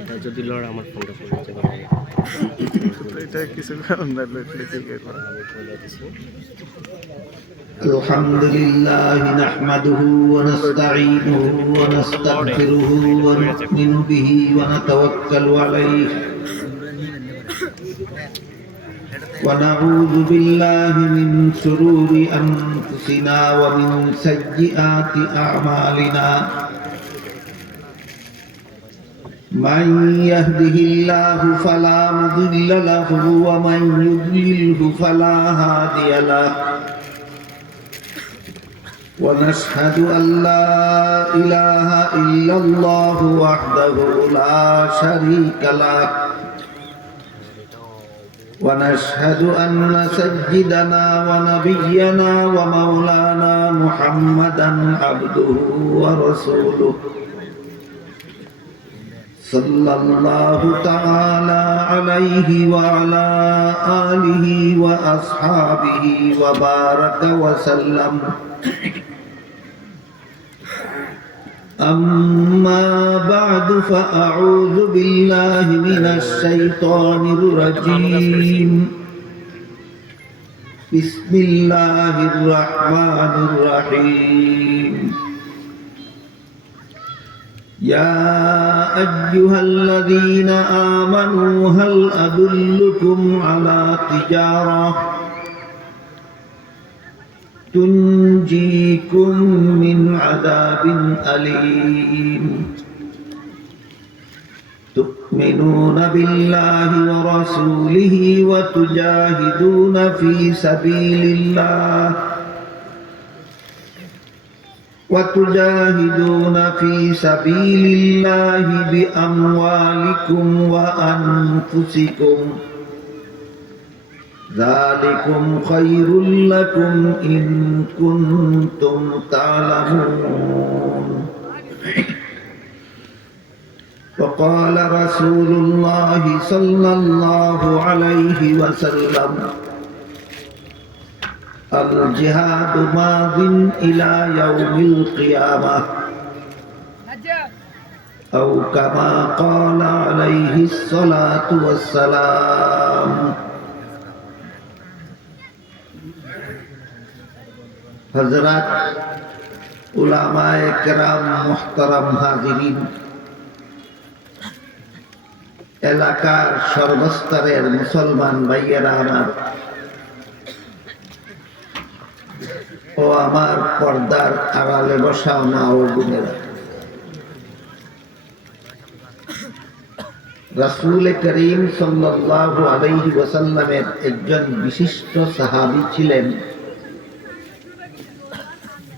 এটা যদি লড় আমার ফোনটা পড়ে যাবে। এটা কিছু কারণ লাগলে ঠিক আছে। الحمد لله نحمده ونستعينه ونستغفره ونؤمن به ونتوكل عليه ونعوذ بالله من شرور أنفسنا ومن سيئات أعمالنا من يهده الله فلا مضل له ومن يضلله فلا هادي له ونشهد أن لا إله إلا الله وحده لا شريك له ونشهد أن سيدنا ونبينا ومولانا محمدا عبده ورسوله صلى الله تعالى عليه وعلى آله وأصحابه وبارك وسلم أما بعد فأعوذ بالله من الشيطان الرجيم بسم الله الرحمن الرحيم يا أيها الذين آمنوا هل أدلكم على تجارة تنجيكم من عذاب أليم تؤمنون بالله ورسوله وتجاهدون في سبيل الله بأموالكم وأنفسكم ذلكم خير لكم إن كنتم تعلمون وقال رسول الله صلى الله عليه وسلم الجهاد ماض إلى يوم القيامة أو كما قال عليه الصلاة والسلام হযরত উলামায়ে কেরাম মুহতারাম হাজিরিন এলাকার সর্বস্তরের মুসলমান ভাইয়েরা আমার ও আমার পর্দার আড়ালে বসা মা ও বোনেরা, রাসূল করিম সাল্লাল্লাহু আলাইহি ওয়াসাল্লামের একজন বিশিষ্ট সাহাবী ছিলেন।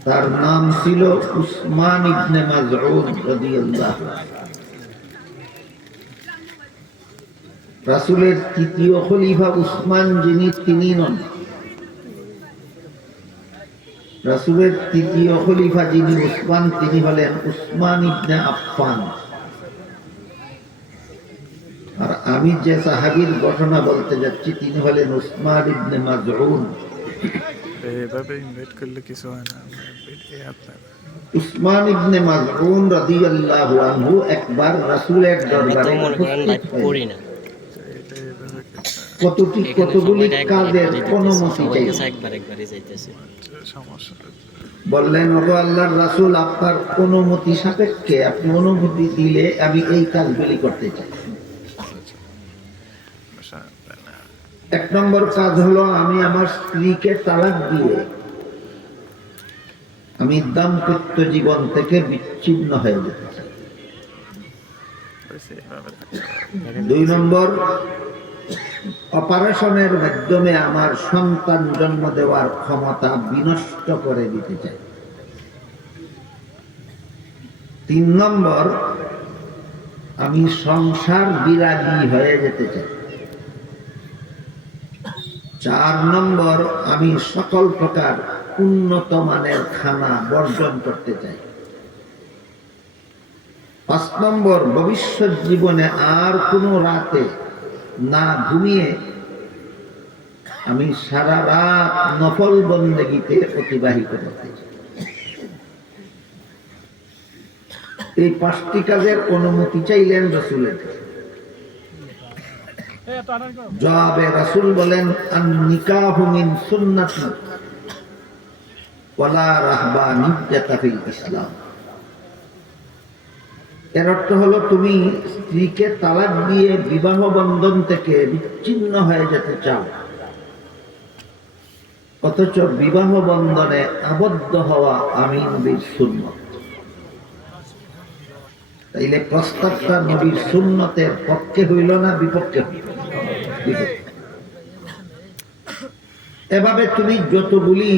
তার নাম ছিল উসমান ইবনে মাযউন রাদিয়াল্লাহু আনহু। রাসূলের তৃতীয় খলিফা উসমান যিনি, তিনি নন। রাসূলের তৃতীয় খলিফা যিনি উসমান, তিনি হলেন উসমান ইবনে আফফান। আর আমি যে সাহাবীর ঘটনা বলতে যাচ্ছি তিনি হলেন উসমান ইবনে মাযউন। এভাবে ইনভাইট করলে কিছু হয় না। উসমান ইবনে মাযউন রাদিয়াল্লাহু আনহু একবার রাসূলের দরবারে করি না, কতগুলি কাজের অনুমতি চাইতেছে। বললেন, ওগো আল্লাহর রাসূল, আপনার অনুমতি সাপেক্ষে আপনি অনুমতি দিলে আমি এই কাজগুলি করতে চাই। এক নম্বর কাজ হলো, আমি আমার স্ত্রীকে তালাক দিয়ে আমি দাম্পত্য জীবন থেকে বিচ্ছিন্ন হয়ে যেতে চাই। দুই নম্বর, অপারেশনের মাধ্যমে আমার সন্তান জন্ম দেওয়ার ক্ষমতা বিনষ্ট করে দিতে চাই। তিন নম্বর, আমি সংসার বিরাগী হয়ে যেতে চাই। চার নম্বর, আমি সকল প্রকার উন্নত মানের খানা বর্জন করতে চাই। পাঁচ নম্বর, ভবিষ্যৎ জীবনে আর কোনো রাতে না ঘুমিয়ে আমি সারা রাত নফল বন্দেগীতে অতিবাহিত করতে চাই। এই 5টি কাজের অনুমতি চাইলেন রাসূলের কাছে। জবাবে রাসূল বলেন, আন নিকাহু মিন সুন্নতি ওয়ালা রাহবানিয়্যাতা ফিল ইসলাম। এর অর্থ হলো, তুমি স্ত্রীকে তালাক দিয়ে বিবাহ বন্ধন থেকে বিচ্ছিন্ন হয়ে যেতে চাও, অথচ বিবাহ বন্ধনে আবদ্ধ হওয়া আমি নবীর সুন্নত। তাইলে প্রস্তাবটা নবীর সুন্নতের পক্ষে হইল না বিপক্ষে হইল? বিপক্ষে। এভাবে তুমি যতগুলি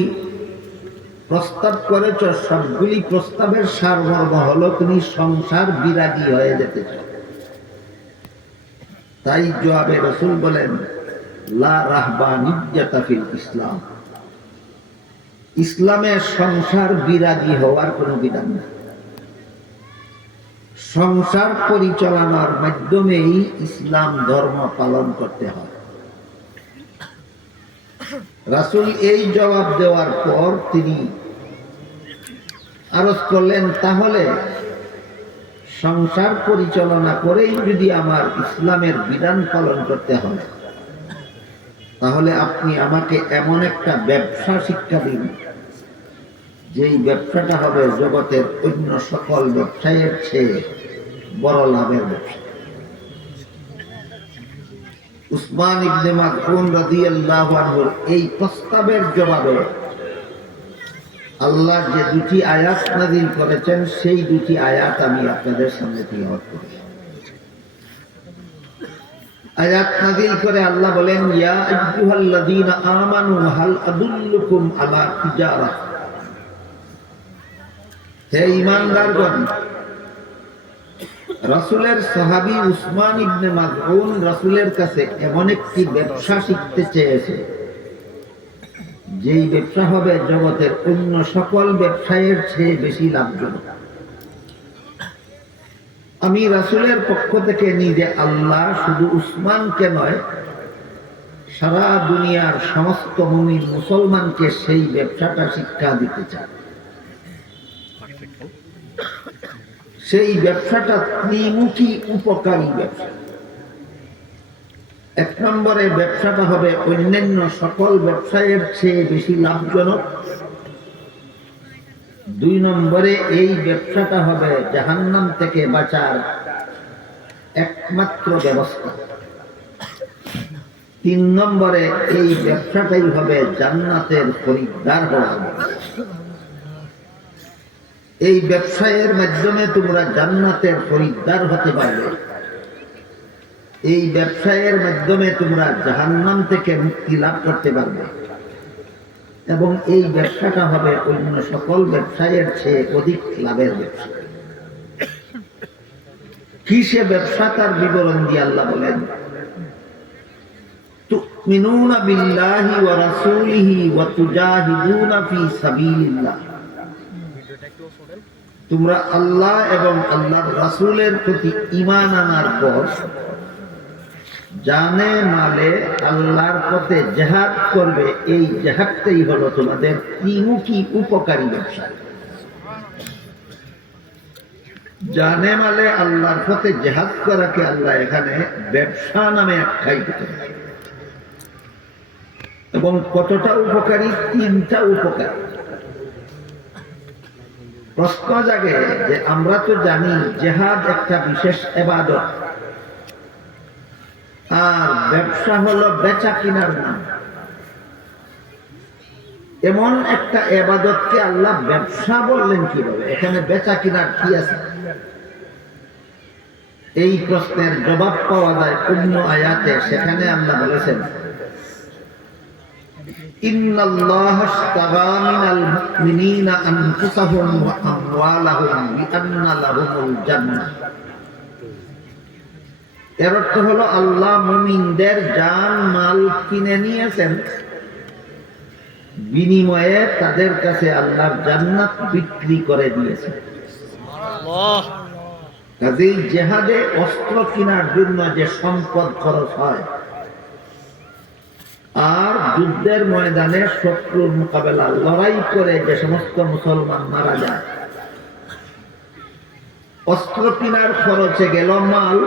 প্রস্তাব করেছ, সবগুলি প্রস্তাবের সারমর্ম হলো তুমি সংসার বিরাগী হয়ে যেতে চাও। তাই জবাবে রাসূল বলেন, লা রাহবানিয়্যাতা ফিল ইসলাম। ইসলামে সংসার বিরাগী হওয়ার কোনো বিধান নেই। সংসার পরিচালনার মাধ্যমেই ইসলাম ধর্ম পালন করতে হয়। রাসূল এই জবাব দেওয়ার পর তিনি আরজ করলেন, তাহলে সংসার পরিচালনা করেই যদি আমার ইসলামের বিধান পালন করতে হয়, তাহলে আপনি আমাকে এমন একটা ব্যবসা শিক্ষা দিন, যেই ব্যবসাটা হবে জগতের অন্য সকল ব্যবসায়ের চেয়ে বড় লাভের ব্যবসা। উসমান ইবনে মাকউন রাদিয়াল্লাহু আনহুর এই প্রস্তাবের জবাবে আল্লাহ যে 2টি আয়াত নাযিল করেছেন, সেই 2টি আয়াত আমি আপনাদের সামনে তিলাওয়াত করি। আয়াত নাযিল করে আল্লাহ বলেন, ইয়া আইয়ুহাল্লাযীনা আমানু হাল আদুল্লুকুম আলা তিজারা। হে ঈমানদারগণ, রাসূলের সাহাবী উসমান ইবনে মাকউন রাসূলের কাছে এমন একটি ব্যবসা শিখতে চেয়েছে, যেই ব্যবসা হবে জগতের অন্য সকল ব্যবসায়ের চেয়ে বেশি লাভজনক। আমি রাসূলের পক্ষ থেকে নিজে আল্লাহ শুধু উসমানকে নয়, সারা দুনিয়ার সমস্ত মুমিন মুসলমানকে সেই ব্যবসাটা শিক্ষা দিতে চাই। সেই ব্যবসাটা ত্রিমুখী উপকারী ব্যবসা। 1 নম্বরে ব্যবসাটা হবে অন্যান্য সকল ব্যবসায়ের চেয়ে বেশি লাভজনক। 2 নম্বরে এই ব্যবসাটা হবে জাহান্নাম থেকে বাঁচার একমাত্র ব্যবস্থা। 3 নম্বরে এই ব্যবসাটাই হবে জান্নাতের খরিদ্দার হওয়ার ব্যবস্থা। এই ব্যবসায়ের মাধ্যমে তোমরা জান্নাতের খরিদ্দার হতে পারবে। এই ব্যবসায়ের মাধ্যমে তোমরা জাহান্নাম থেকে মুক্তি লাভ করতে পারবে, এবং এই ব্যবসাটা হবে অন্য সকল ব্যবসায়ের চেয়ে অধিক লাভের ব্যবসা। কি সে ব্যবসা, তার বিবরণ দিয়ে আল্লাহ বলেন, তুমিনুনা বিল্লাহি ওয়া রাসূলিহি ওয়া তুজাহিদুনা ফি সাবিলিল্লাহ। তোমরা আল্লাহ এবং আল্লাহর রাসূলের প্রতি ঈমান আনার পর জানে মালে আল্লাহর পথে জিহাদ করবে। এই জিহাদটাই হলো তোমাদের ত্রিমুখী উপকারী ব্যবসা। জানে মালে আল্লাহর পথে জিহাদ করাকে আল্লাহ এখানে ব্যবসা নামে আখ্যায়িত করে। এবং কতটা উপকারী? 3টা উপকারী। প্রশ্ন জাগে যে আমরা তো জানি জিহাদ একটা বিশেষ ইবাদত, আর ব্যবসা হলো বেচা কিনার নাম। এমন একটা ইবাদতকে আল্লাহ ব্যবসা বললেন কিভাবে? এখানে বেচা কিনার কি আছে? এই প্রশ্নের জবাব পাওয়া যায় অন্য আয়াতে। সেখানে আল্লাহ বলেছেন, ইন্নাল্লাহা আশতারা মিনাল মুমিনিনা আনফুসাহুম ওয়া আমওয়ালাহুম বিআন্না লাহুমুল জান্নাহ। এর অর্থ হলো আল্লাহ মুমিনদের জান মাল কিনে নিয়েছেন, বিনিময়ে তাদের কাছে আল্লাহর জান্নাত বিক্রি করে দিয়েছেন। কাজেই জিহাদে অস্ত্র কেনার জন্য যে সম্পদ খরচ হয়, আর যুদ্ধের ময়দানে শত্রুর মোকাবেলা লড়াই করে যে সমস্ত মুসলমান মারা যায়, অস্ত্র কেনার খরচে গেল মাল,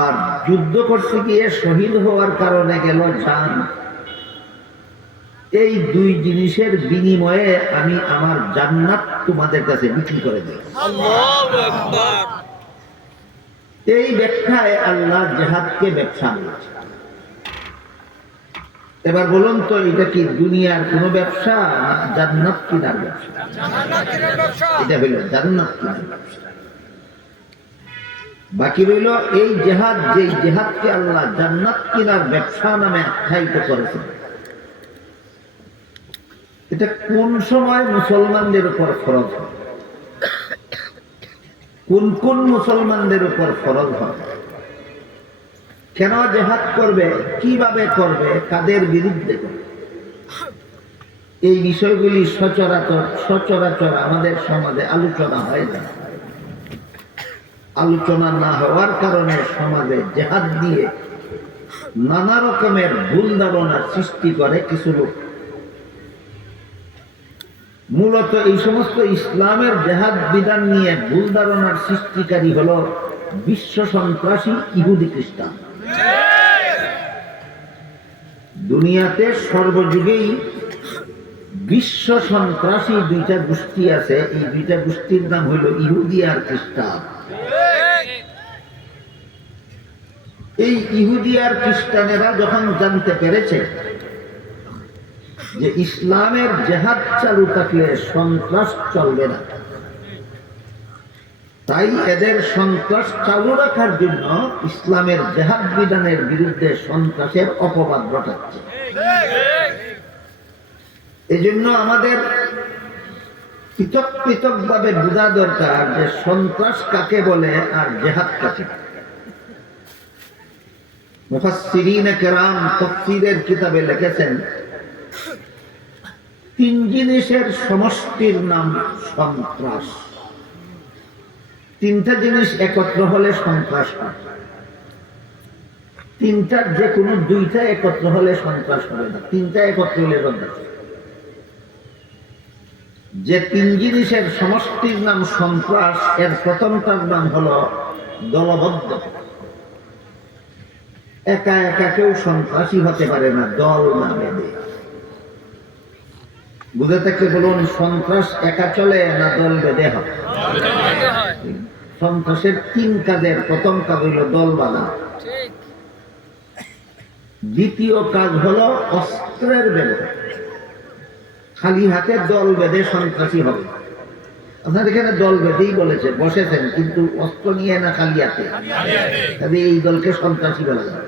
আর যুদ্ধ করতে গিয়ে শহীদ হওয়ার কারণে গেল জান। এই দুই জিনিসের বিনিময়ে আমি আমার জান্নাত তোমাদের কাছে বিক্রি করে দেব। এই ব্যাখ্যায় আল্লাহ জিহাদকে ব্যবসা বলেছে। এবার বলুন তো, এটা কি দুনিয়ার কোন ব্যবসা না জান্নাত কিনার ব্যবসা? এটা হইল জান্নাত কিনার ব্যবসা। বাকি রইল এই জিহাদ, যে জিহাদকে আল্লাহ জান্নাত কিনার ব্যবসা নামে আখ্যায়িত করেছেন, এটা কোন সময় মুসলমানদের উপর ফরজ হয়, কোন কোন মুসলমানদের উপর ফরজ হয়, কেন জিহাদ করবে, কিভাবে করবে, কাদের বিরুদ্ধে করবে, এই বিষয়গুলি সচরাচর আমাদের সমাজে আলোচনা হয় না। আলোচনা না হওয়ার কারণে সমাজে জিহাদ দিয়ে নানা রকমের ভুল ধারণার সৃষ্টি করে কিছু লোক। মূলত এই সমস্ত ইসলামের জিহাদ বিধান নিয়ে ভুল ধারণার সৃষ্টিকারী হলো বিশ্ব সন্ত্রাসী ইহুদি খ্রিস্টান। দুনিয়াতে সর্বযুগেই বিশ্ব সন্ত্রাসী দুইটা গোষ্ঠী আছে। এই দুইটা গোষ্ঠীর নাম হইল ইহুদি আর খ্রিস্টান। এই ইহুদি আর খ্রিস্টানেরা যখন জানতে পেরেছে যে ইসলামের জিহাদ চালু থাকলে সন্ত্রাস চলবে না, তাই এদের সন্ত্রাস চালু রাখার জন্য ইসলামের জিহাদ বিধানের বিরুদ্ধে সন্ত্রাসের অপবাদ ঘটাচ্ছে। এই জন্য আমাদের পৃথক পৃথক ভাবে বোঝা দরকার যে সন্ত্রাস কাকে বলে আর জিহাদ কাকে। মুফাসসিরিনে কেরাম তাফসীরের কিতাবে লিখেছেন, তিন জিনিসের সমষ্টির নাম সন্ত্রাস। তিনটা জিনিস একত্র হলে সন্ত্রাস হয়। তিনটার যে কোনো দুইটা একত্র হলে সন্ত্রাস হবে না, তিনটা একত্র হলে সন্ত্রাস। যে তিন জিনিসের সমষ্টির নাম সন্ত্রাস, এর প্রথমটার নাম হলো দলবদ্ধ। একা একা কেউ সন্ত্রাসী হতে পারে না, দল না বেঁধে। বুঝে থাকলে বলুন, সন্ত্রাস একা চলে না দল বেঁধে হয়? সন্ত্রাসের তিন কাজের প্রথম কাজ হইল দল বাঁধা, দ্বিতীয় কাজ হলো অস্ত্রের ব্যবহার। খালি হাতে দল বেঁধে সন্ত্রাসী হবে। আপনার এখানে দল বেঁধেই বলেছে, বসেছেন, কিন্তু অস্ত্র নিয়ে না, খালি হাতে, তবে এই দলকে সন্ত্রাসী বলা যায়।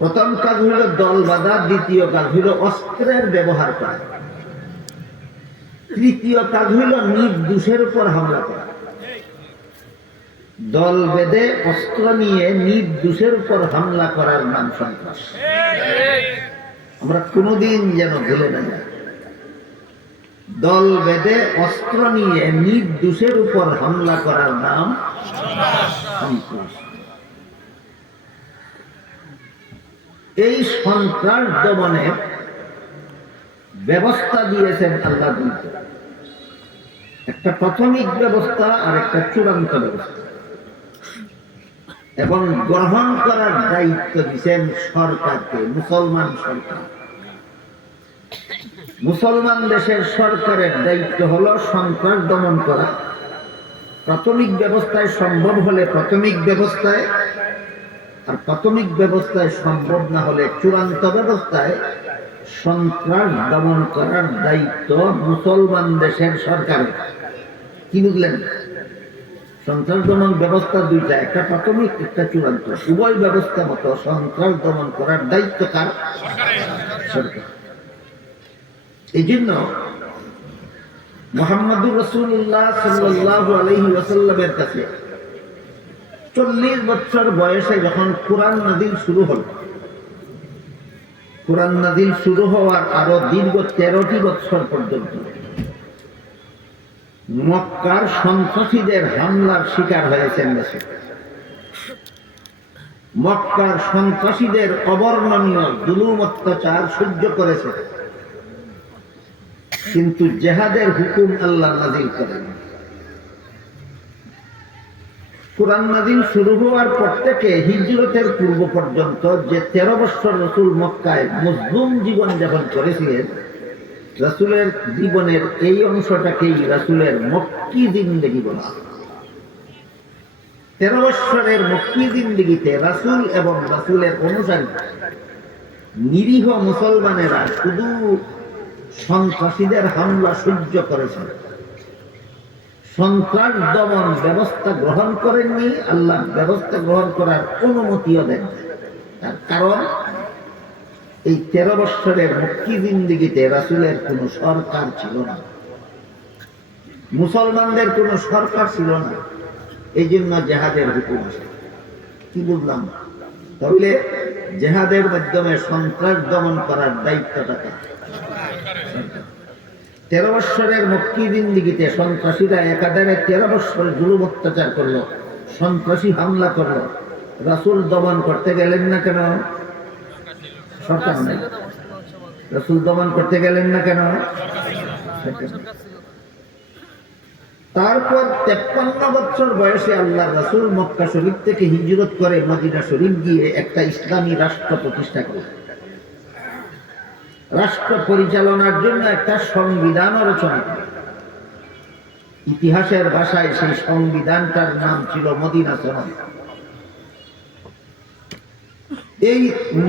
প্রথম কাজ হইল দল বাঁধা, দ্বিতীয় কাজ হইল অস্ত্রের ব্যবহার করা, তৃতীয় কাজ হইল নির্দোষের উপর হামলা করা। দল বেঁধে অস্ত্র নিয়ে নির্দোষের উপর হামলা করার নাম সন্ত্রাস। আমরা কোনোদিন যেন ভুলে না যাই, দল বেঁধে অস্ত্র নিয়ে নির্দোষের উপর হামলা করার নাম সন্ত্রাস। এই সন্ত্রাস দমনের ব্যবস্থা দিয়েছেন আল্লাহ দুইটা, একটা প্রাথমিক ব্যবস্থা আর একটা চূড়ান্ত ব্যবস্থা, এবং গ্রহণ করার দায়িত্ব দিয়েছেন সরকারকে, মুসলমান সরকার। মুসলমান দেশের সরকারের দায়িত্ব হলো সন্ত্রাস দমন করা। প্রাথমিক ব্যবস্থায় সম্ভব হলে প্রাথমিক ব্যবস্থায়, আর প্রাথমিক ব্যবস্থায় সম্ভব না হলে চূড়ান্ত ব্যবস্থায় সন্ত্রাস দমন করার দায়িত্ব মুসলমান দেশের সরকারের। কি বুঝলেন? সন্ত্রাস দমন ব্যবস্থা দুইটা, একটা প্রাথমিক, একটা চূড়ান্ত। উভয় ব্যবস্থা মতো সন্ত্রাস দমন করার দায়িত্ব কার? সরকার। এই জন্য মুহাম্মদুর রাসূলুল্লাহ সাল্লাল্লাহু আলাইহি ওয়াসাল্লামের কাছে 40 বছর বয়সে যখন কুরআন নাযিল শুরু হলো, কুরআন নাযিল শুরু হওয়ার আরো দীর্ঘ 13টি বছর পর্যন্ত মক্কার সন্ত্রাসীদের হামলার শিকার হয়েছেন দেশে। মক্কার সন্ত্রাসীদের অবর্ণনীয় জুলুম অত্যাচার সহ্য করেছে। কিন্তু জেহাদের হুকুম আল্লাহ নাযিল করেন। কুরআন নাযিল শুরু হওয়ার পর থেকে হিজরতের পূর্ব পর্যন্ত যে 13 বছর রাসূল মক্কায় মজলুম জীবন যাপন করেছিলেন, রাসূলের জীবনের এই অংশটাকেই রাসূলের মক্কি জিন্দেগি বলা। 13 বছরের মক্কি জিন্দেগিতে রাসূল এবং রাসূলের অনুসারী নিরীহ মুসলমানেরা শুধু সন্ত্রাসীদের হামলা সহ্য করেছেন, সন্ত্রাস দমন ব্যবস্থা গ্রহণ করেননি, আল্লাহ ব্যবস্থা গ্রহণ করার অনুমতিও দেন। তার কারণ এই 13 বছরের মক্কি জিন্দেগিতে রাসূলের কোন সরকার ছিল না, মুসলমানদের কোন সরকার ছিল না, এই জন্য জেহাদের হুকুম আসে। কি বুঝলাম? তাহলে জেহাদের মাধ্যমে সন্ত্রাস দমন করার দায়িত্বটা কার? 13 বছরের মক্কি জিন্দেগিতে সন্ত্রাসীরা একাধারে 13 বছর জুলুম অত্যাচার করলো, সন্ত্রাসী হামলা করলো, রাসূল দমন করতে গেলেন না কেন? সরকার নেই। রাসূল দমন করতে গেলেন না কেন? তারপর 53 বছর বয়সে আল্লাহ রাসূল মক্কা শরীফ থেকে হিজরত করে মদিনা শরীফ গিয়ে একটা ইসলামী রাষ্ট্র প্রতিষ্ঠা করলেন। রাষ্ট্র পরিচালনার জন্য একটা সংবিধান রচনা করেন। ইতিহাসের ভাষায় সেই সংবিধানটার নাম ছিল মদিনা সনদ। এই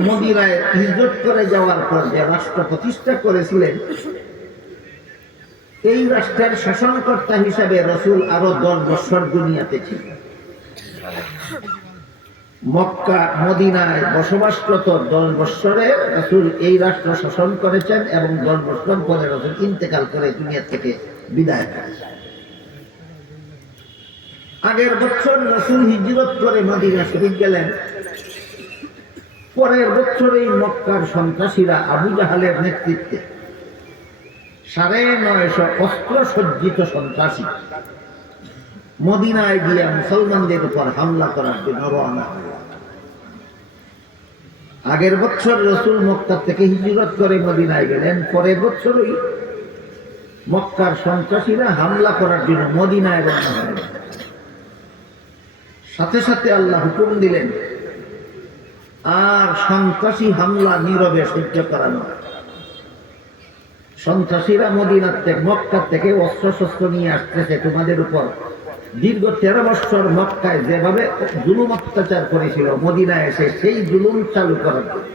মদিনায় হিজরত করে যাওয়ার পর যে রাষ্ট্র প্রতিষ্ঠা করেছিলেন, এই রাষ্ট্রের শাসনকর্তা হিসাবে রাসূল আরো 10 বছর দুনিয়াতে ছিলেন। মক্কা মদিনায় বসবাসরত 10 বছরে রাসূল এই রাষ্ট্র শাসন করেছেন এবং 10 বছর পরে রাসূল ইন্তেকাল করে দুনিয়া থেকে বিদায় করেছেন। আগের বছর রাসূল হিজরত করে মদিনা শরীফ গেলেন। পরের বছরেই মক্কার সন্ত্রাসীরা আবু জাহালের নেতৃত্বে 950 অস্ত্র সজ্জিত সন্ত্রাসী মদিনায় গিয়ে মুসলমানদের উপর হামলা করার জন্য রওনা হল। আগের বছর রাসূল মক্কা থেকে হিজরত করে মদিনায় গেলেন, পরের বছরই মক্কার সন্ত্রাসীরা হামলা করার জন্য মদিনায় রওনা হলেন। সাথে সাথে আল্লাহ হুকুম দিলেন, আর সন্ত্রাসী হামলা নীরবে সহ্য করানো। সন্ত্রাসীরা মক্কা থেকে অস্ত্র শস্ত্র নিয়ে আসতেছে তোমাদের উপর। দীর্ঘ 13 বছর মক্কায় যেভাবে জুলুম অত্যাচার করেছিল, মদিনায় এসে সেই জুলুম চালু করার জন্য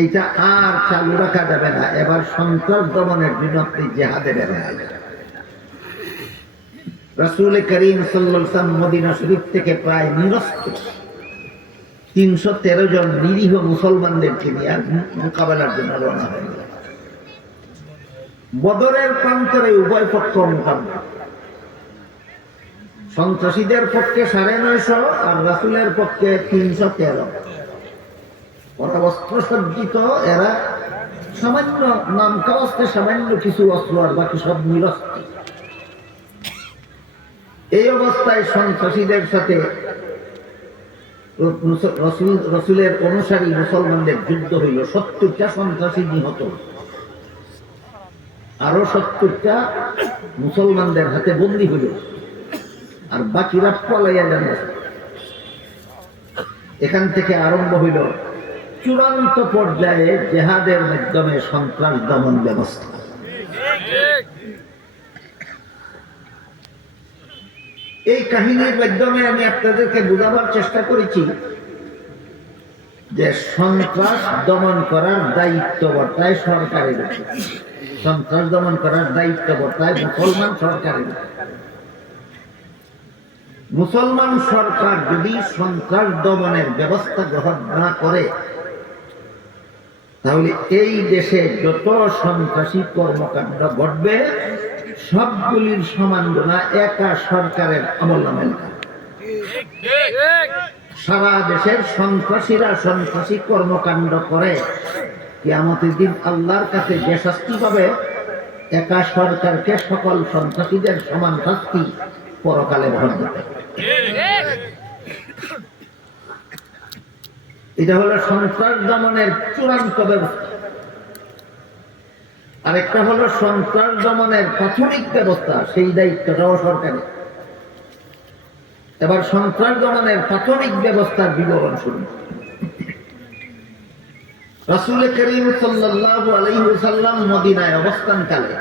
এইটা আর চালু রাখা যাবে না। এবার সন্ত্রাস দমনের জন্য আপনি জেহাদে বের হবেন। রাসূল করিম সাল্লাল্লাহু আলাইহি ওয়াসাল্লাম মদিনা শরীফ থেকে প্রায় নিরস্ত্র 313 জন নিরীহ মুসলমানদেরকে নিয়ে মোকাবেলার জন্য রওনা হয়ে গেল। বদরের প্রান্তরে উভয় পক্ষ মোকাবিলা, সন্ত্রাসীদের পক্ষে 950 আর রাসূলের পক্ষে 313। ওরা অস্ত্র সজ্জিত, এরা সামান্য নামকা অস্ত্রে সামান্য কিছু অস্ত্র, আর বাকি সব নিরস্ত্র। এই অবস্থায় সন্ত্রাসীদের সাথে রাসূলের অনুসারী মুসলমানদের যুদ্ধ হইল। 70টা সন্ত্রাসী নিহত, আরো 70টা মুসলমানদের হাতে বন্দী হইল, আর বাকিরা পলাইয়া গেল। এখান থেকে আরম্ভ হইল চূড়ান্ত পর্যায়ে জেহাদের মাধ্যমে সন্ত্রাস দমন ব্যবস্থা। এই কাহিনীর মাধ্যমে আমি আপনাদেরকে বোঝাবার চেষ্টা করেছি যে সন্ত্রাস দমন করার দায়িত্ব বর্তায় সরকারের উপর। সন্ত্রাস দমন করার দায়িত্ব বর্তায় মুসলমান সরকারের উপর। মুসলমান সরকার যদি সন্ত্রাস দমনের ব্যবস্থা গ্রহণ না করে, তাহলে এই দেশে যত সন্ত্রাসী কর্মকাণ্ড ঘটবে সবগুলির সমান গুনাহ একা সরকারের আমলনামে লেখা। সারা দেশের সন্ত্রাসীরা সন্ত্রাসী কর্মকাণ্ড করে, কিয়ামতের দিন আল্লাহর কাছে যে শাস্তি পাবে, একা সরকারকে সকল সন্ত্রাসীদের সমান শাস্তি পরকালে ভোগ দিতে। এটা হলো সন্ত্রাস দমনের চূড়ান্ত ব্যবস্থা। আরেকটা হলো সন্ত্রাস দমনের প্রাথমিক ব্যবস্থা, সেই দায়িত্বটাও সরকারের। এবার সন্ত্রাস দমনের প্রাথমিক ব্যবস্থার বিবরণ শুনুন। রাসূল করিম সাল্লাল্লাহু আলাইহি ওয়াসাল্লাম মদিনায় অবস্থানকালে,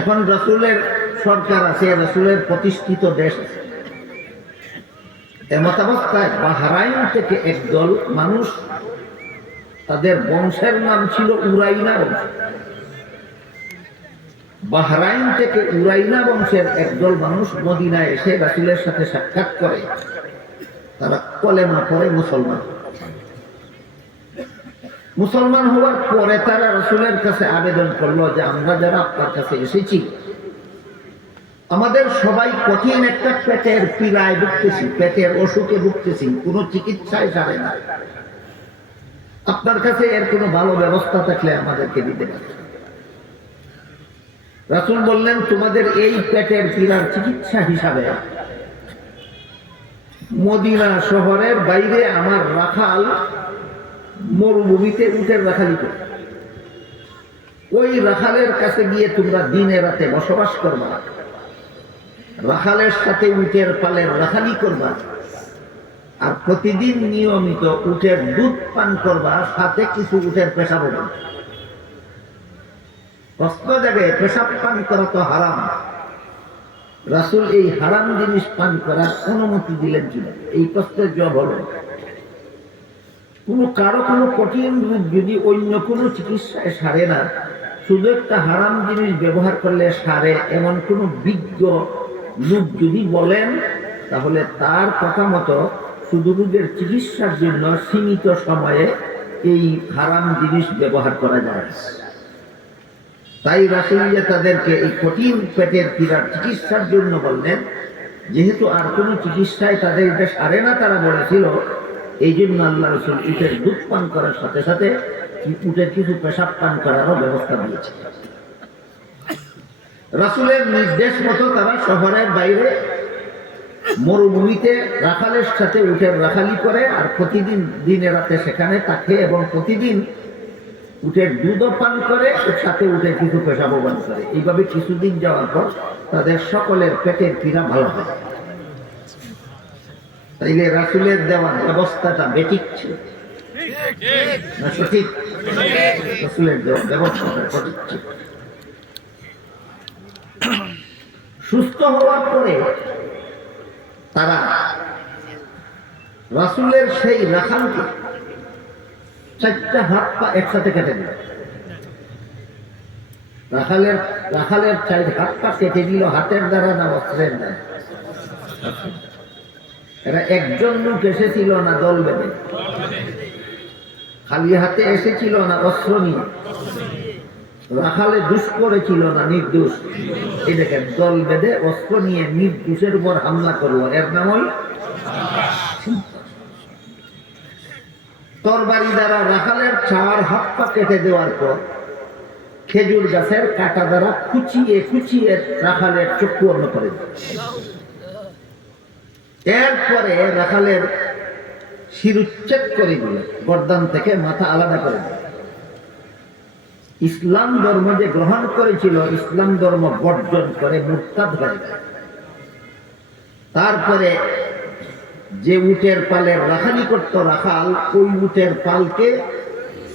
এখন রাসূলের সরকার আছে, রাসূলের প্রতিষ্ঠিত দেশ আছে। এমত অবস্থায় বাহরাইন থেকে একদল মানুষ, তাদের বংশের নাম ছিল উরাইনা বংশ। বাহরাইন থেকে উরাইনা বংশের একদল মানুষ মদিনায় এসে রাসূলের সাথে সাক্ষাৎ করে। তারা কলেমা পড়ে মুসলমান হওয়ার পরে তারা রাসূলের কাছে আবেদন করলো যে আমরা যারা আপনার কাছে এসেছি, আমাদের সবাই কঠিন একটা পেটের পীড়ায় ভুগতেছি, পেটের অসুখে ভুগতেছি, কোনো চিকিৎসায় সারে না। আপনার কাছে এর কোনো ভালো ব্যবস্থা থাকলে আমাদেরকে দিতে পারেন। রাসূল বললেন, তোমাদের এই পেটের পীড়ার চিকিৎসা হিসাবে মদিনা শহরের বাইরে আমার রাখাল মরুভূমিতে উটের রাখালি করে, ওই রাখালের কাছে গিয়ে তোমরা দিনে রাতে বসবাস করবা, রাখালের সাথে উটের পালের রাখালি করবা, আর প্রতিদিন নিয়মিত উটের দুধ পান করবা, সাথে কিছু উটের পেশাব করবা। প্রশ্ন জাগে, পেশাব পান করা তো হারাম, রাসূল এই হারাম জিনিস পান করার অনুমতি দিলেন কিনা? এই প্রশ্নের জবাব হলো, কারো কোনো কঠিন রোগ যদি অন্য কোনো চিকিৎসায় সারে না, শুধু একটা হারাম জিনিস ব্যবহার করলে সারে এমন কোনো বিজ্ঞ লোক যদি বলেন, তাহলে তার কথা মতো শুধু রোগের চিকিৎসার জন্য সীমিত সময়ে এই হারাম জিনিস ব্যবহার করা যায়। তাই রাসূল তাদেরকে এই কঠিন পেটের পীড়ার চিকিৎসার জন্য বললেন, যেহেতু আর কোনো চিকিৎসায় তাদের এটা সারে না, তারা বলেছিল, এই জন্য আল্লাহ রাসূল উটের দুধ পান করার সাথে সাথে উটের কিছু পেশাব পান করারও ব্যবস্থা দিয়েছে। রাসূলের নির্দেশ মতো তারা শহরের বাইরে মরুভূমিতে রাখালের সাথে উটের রাখালি করে, আর প্রতিদিন দিনে রাতে সেখানে থাকে, এবং প্রতিদিন উটের দুধও পান করে, সাথে উটের কিছু পেশাবও পান করে। এইভাবে কিছুদিন যাওয়ার পর তাদের সকলের পেটের পীড়া ভালো হয়। তাইলে রাসূলের দেওয়া ব্যবস্থাটা বেঠিক ছিল না সঠিক? রাসূলের দেওয়া ব্যবস্থাটা সঠিক ছিল। সুস্থ হওয়ার পরে তারা রাসূলের সেই রাখালকে 4টা হাত পা একসাথে কেটে দিল। রাখালের 4 হাত পা কেটে দিল, হাতের দ্বারা না অস্ত্রের দ্বারা। এরা একজন লোক এসেছিল না দল বেঁধে, খালি হাতে এসেছিল না অস্ত্র নিয়ে, রাখালে দোষ করেছিল না নির্দোষ। এই দেখেন, দল বেঁধে অস্ত্র নিয়ে নির্দোষের উপর হামলা করলো, এর নামই তরবারি দ্বারা রাখালের 4 হাত পা কেটে দেওয়ার পর খেজুর গাছের কাঁটা দ্বারা খুচিয়ে খুচিয়ে রাখালের চক্ষু অন্য করে দিল। এরপরে রাখালের শিরুচ্ছেদ করে দিল, গর্দান থেকে মাথা আলাদা করে দিল। ইসলাম ধর্ম যে গ্রহণ করেছিল, ইসলাম ধর্ম বর্জন করে মুরতাদ হয়ে গেল। তারপরে যে উটের পালের রাখালি করত রাখাল, ওই উটের পালকে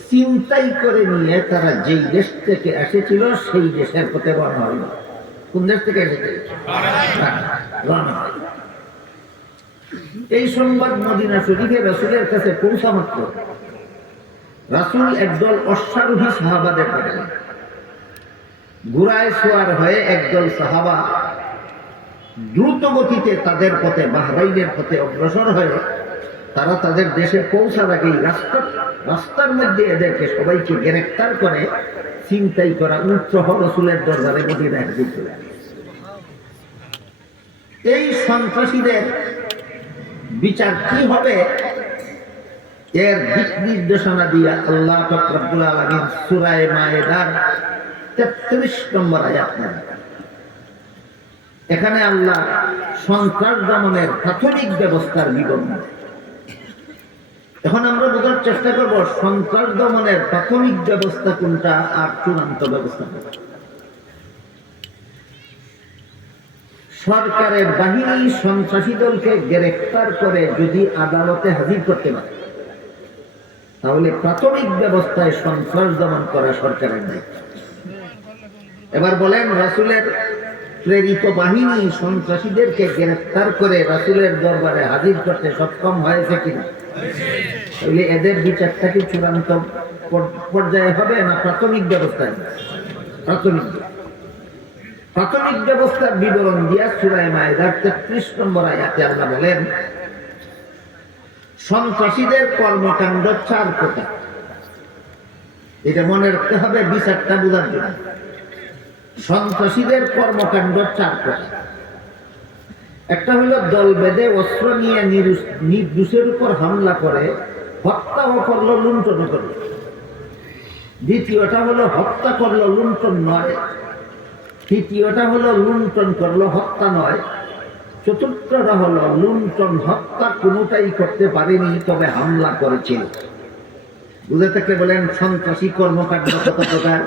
ছিনতাই করে নিয়ে তারা যেই দেশ থেকে এসেছিল সেই দেশের পথে রওনা হইল। কোন দেশ থেকে এসেছে? রওনা হইল। এই সংবাদ মদিনা শরীফে রাসূলের কাছে পৌঁছা মাত্র রাসূল একদল অশ্বারোহী সাহাবাদের পাঠালেন। ঘোড়ায় সওয়ার হয়ে একদল সাহাবা দ্রুত গতিতে তাদের পথে, বাহরাইনের পথে অগ্রসর হয়ে তারা তাদের দেশে পৌঁছার আগেই রাস্তার মধ্যে এদেরকে সবাইকে গ্রেফতার করে ছিনতাই করা উট সহ রাসূলের দরবারে মদিনায় হাজির করে। এই সন্ত্রাসীদের বিচার কি হবে, এর দিক নির্দেশনা দিয়ে আল্লাহ পাক রব্বুল আলামিন সূরা মায়েদার 33 নম্বর আয়াত নাযিল। এখানে আল্লাহ সন্ত্রাস দমনের প্রাথমিক ব্যবস্থার বিবরণ। এখন আমরা বোঝার চেষ্টা করব সন্ত্রাস দমনের প্রাথমিক ব্যবস্থা কোনটা আর চূড়ান্ত ব্যবস্থা কোনটা। সরকারের বাহিনী সন্ত্রাসী দলকে গ্রেফতার করে যদি আদালতে হাজির করতে পারে তাহলে প্রাথমিক ব্যবস্থায় সন্ত্রাস দমন করা সরকারের দায়িত্ব। এবার বলেন, রাসূলের প্রেরিত বাহিনী সন্ত্রাসীদেরকে গ্রেফতার করে রাসূলের দরবারে হাজির করতে সক্ষম হয়েছে কিনা? তাহলে এদের বিচারটা কি চূড়ান্ত পর্যায়ে হবে না প্রাথমিক ব্যবস্থায়? প্রাথমিক ব্যবস্থার বিবরণ দিয়া সূরা মায়েদার 33 নম্বর আয়াতে আল্লাহ বলেন, সন্ত্রাসীদের কর্মকাণ্ড 4 প্রকার। এটা মনে রাখতে হবে বিচারটা বোঝার জন্য। সন্ত্রাসীদের কর্মকাণ্ড 4 প্রকার। একটা হলো দল বেঁধে অস্ত্র নিয়ে নির্দোষের উপর হামলা করে হত্যাও করলো, লুণ্ঠন করলো। দ্বিতীয়টা হলো হত্যা করলো, লুণ্ঠন নয়। তৃতীয়টা হলো লুণ্ঠন করলো, হত্যা নয়। চতুর্থটা হলো লুণ্ঠন হত্যা কোনোটাই করতে পারেনি, তবে হামলা করেছিল। বুঝে থাকলে বলেন সন্ত্রাসী কর্মকাণ্ড কত প্রকার?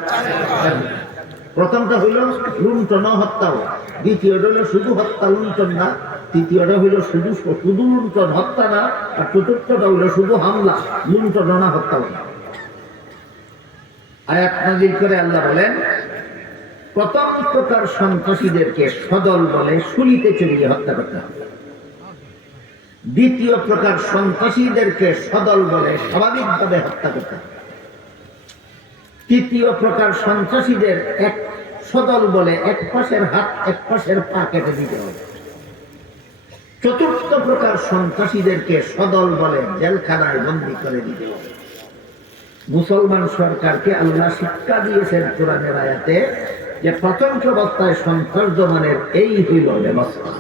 প্রথমটা হইল লুণ্ঠন হত্যাও, দ্বিতীয়টা হলো শুধু হত্যা লুণ্ঠন না, তৃতীয়টা হইল শুধু লুণ্ঠন হত্যা না, আর চতুর্থটা হইল শুধু হামলা লুণ্ঠন না, হত্যাও না। আয়াত নাযিল করে আল্লাহ বলেন, প্রথম প্রকার সন্ত্রাসীদেরকে সদল বলে শুলিতে চড়িয়ে হত্যা করতে হবে। দ্বিতীয় প্রকার সন্ত্রাসীদেরকে সদল বলে স্বাভাবিকভাবে হত্যা করতে হবে। তৃতীয় প্রকার সন্ত্রাসীদের এক সদল বলে এক পাশের হাত এক পাশের পা কেটে দিতে হবে। চতুর্থ প্রকার সন্ত্রাসীদেরকে সদল বলে জেলখানায় বন্দী করে দিতে হবে। মুসলমান সরকারকে আল্লাহ শিক্ষা দিয়েছেন কোরআনের আয়াতে যে প্রথম অবস্থায় সন্ত্রাস দমনের এই হইল ব্যবস্থা।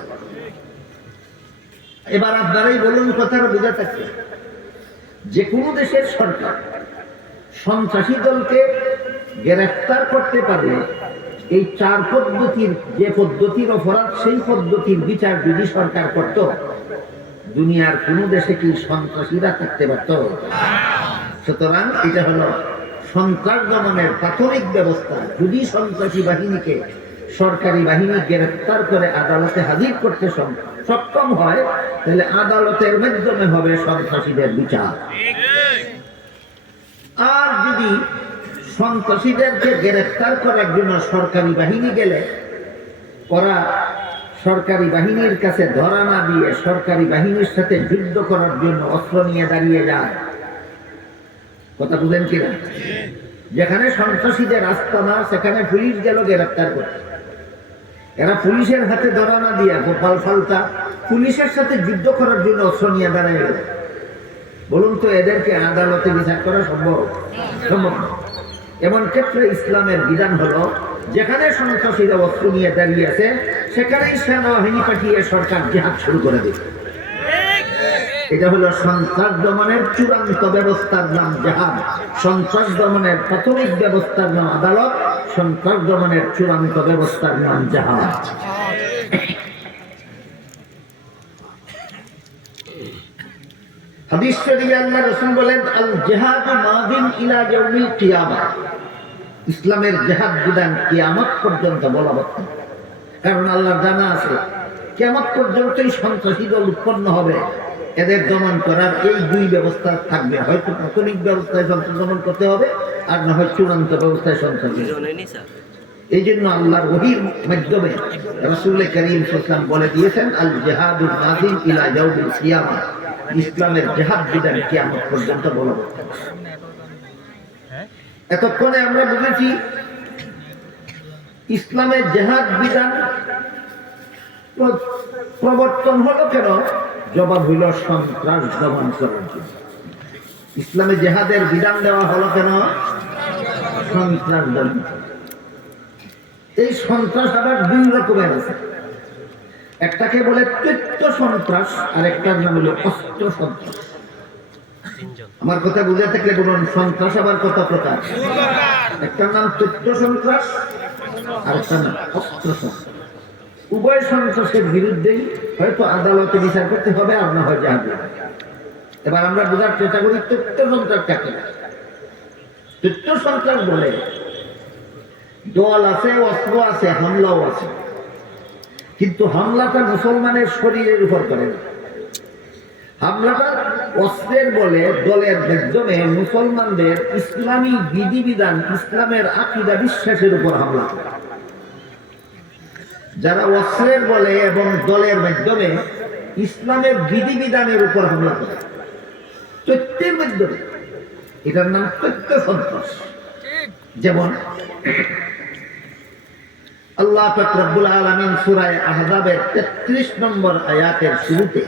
এবার আপনারাই বলুন, কথাটা বুঝে থাকবে, যে কোনো দেশের সরকার সন্ত্রাসী দলকে গ্রেফতার করতে পারলে এই 4 পদ্ধতির যে পদ্ধতির অপরাধ সেই পদ্ধতির বিচার যদি সরকার করত, দুনিয়ার কোনো দেশে কি সন্ত্রাসীরা থাকতে পারত? সুতরাং এটা হলো সন্ত্রাস দমনের প্রাথমিক ব্যবস্থা। যদি সন্ত্রাসী বাহিনীকে সরকারি বাহিনী গ্রেফতার করে আদালতে হাজির করতে সক্ষম হয়, তাহলে আদালতের মাধ্যমে হবে সন্ত্রাসীদের বিচার। আর যদি সন্ত্রাসীদেরকে গ্রেফতার করার জন্য সরকারি বাহিনী গেলে ওরা সরকারি বাহিনীর কাছে ধরা না দিয়ে সরকারি বাহিনীর সাথে যুদ্ধ করার জন্য অস্ত্র নিয়ে দাঁড়িয়ে যায়। কথা বুঝেন কিনা? যেখানে সন্ত্রাসীদের আস্তানা সেখানে পুলিশ গেল গ্রেফতার করতে, এরা পুলিশের হাতে ধরা না দিয়া গোপাল ফালতা পুলিশের সাথে যুদ্ধ করার জন্য অস্ত্র নিয়ে দাঁড়িয়ে গেল। বলুন তো, এদেরকে আদালতে বিচার করা সম্ভব? সম্ভব না। এমন ক্ষেত্রে ইসলামের বিধান হলো, যেখানে সন্ত্রাসীরা অস্ত্র নিয়ে দাঁড়িয়ে আছে সেখানেই সেনাবাহিনী পাঠিয়ে সরকার জিহাদ শুরু করে দেবে। এটা হলো সন্ত্রাস দমনের চূড়ান্ত ব্যবস্থার নাম জিহাদ। সন্ত্রাস দমনের প্রাথমিক ব্যবস্থার নাম আদালত, সন্ত্রাস দমনের চূড়ান্ত ব্যবস্থার নাম জিহাদ। হাদিস শরীফে আল্লাহ রাসূল বলেন, আল জিহাদু মাদিন ইলা ইয়াউমিল কিয়ামা। ইসলামের জিহাদ বিধান কিয়ামত পর্যন্ত বলবৎ। কারণ আল্লাহর জানা আছে কিয়ামত পর্যন্তই সন্ত্রাসী দল উৎপন্ন হবে, এদের দমন করার এই 2 ব্যবস্থা থাকবে। হয়তো প্রাথমিক ব্যবস্থায় সন্ত্রাস দমন করতে হবে, আর না হয় চূড়ান্ত ব্যবস্থায় সন্ত্রাস। এই জন্য আল্লাহর ওহীর মাধ্যমে রাসূল করিম সাল্লাল্লাহু আলাইহি ওয়াসাল্লাম বলে দিয়েছেন, আল জিহাদু মাদিন ইলা ইয়াউমিল কিয়ামা। ইসলামের জিহাদ বিধান কিয়ামত পর্যন্ত বলবৎ। এতক্ষণে আমরা বুঝেছি ইসলামের জিহাদ বিধান প্রবর্তন হলো কেন? জবাব হইল সন্ত্রাস দমন করার জন্য। ইসলামে জিহাদের বিধান দেওয়া হলো কেন? সন্ত্রাস দমন। এই সন্ত্রাস আবার 2 রকমের আছে। একটাকে বলে তথ্য সন্ত্রাস, আর একটার নাম হলো অস্ত্র সন্ত্রাস। আমার কথা বুঝে থাকলে বলুন, সন্ত্রাস আবার কত প্রকার? একটার নাম তথ্য সন্ত্রাস, আর একটার নাম অস্ত্র সন্ত্রাস। উভয় সন্ত্রাসের বিরুদ্ধেই হয়তো আদালতে বিচার করতে হবে, আর না হয় জিহাদ। এবার আমরা বোঝার চেষ্টা করি তথ্য সন্ত্রাস কাকে। তথ্য সন্ত্রাস বলে দল আছে, অস্ত্র আছে, হামলাও আছে, কিন্তু হামলাটা মুসলমানের শরীরের উপর করে না। হামলাটা অস্ত্রের বলে দলের মাধ্যমে মুসলমানদের ইসলামী বিধিবিধান, ইসলামের আকীদা বিশ্বাসের উপর হামলা করে। যারা অস্ত্রের বলে এবং দলের মাধ্যমে ইসলামের বিধিবিধানের উপর হামলা করে তথ্যের মাধ্যমে, এটার নাম তথ্য সন্ত্রাস। যেমন আল্লাহ পাক রব্বুল আলামিন সূরা আহজাবের 33 নম্বর আয়াতের শুরুতে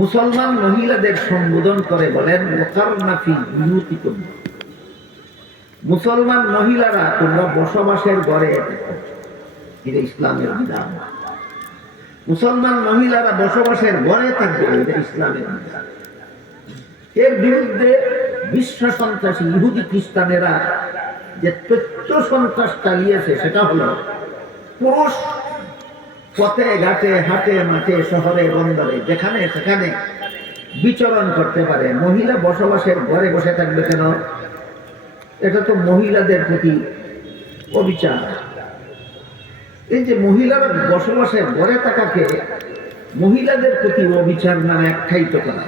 মুসলমান মহিলাদের সম্বোধন করে বলেন, ওয়াকারনা ফি বুয়ুতিকুম, মুসলমান মহিলারা তোমরা বসবাসের ঘরে থাকো। এটা ইসলামের বিধান। মুসলমান মহিলারা বসবাসের ঘরে থাকবে, এটা ইসলামের বিধান। এর বিরুদ্ধে বিশ্ব সন্ত্রাসী ইহুদি খ্রিস্টানেরা যে তথ্য সন্ত্রাস চালিয়েছে সেটা হলো পুরুষ পথে ঘাটে হাটে মাঠে শহরে বন্দরে যেখানে সেখানে বিচরণ করতে পারে, মহিলা বসবাসের ঘরে বসে থাকবে কেন? এটা তো মহিলাদের প্রতি অবিচার। এই যে মহিলারা বসবাসের ঘরে থাকাকে মহিলাদের প্রতি অবিচার নামে আখ্যায়িত করা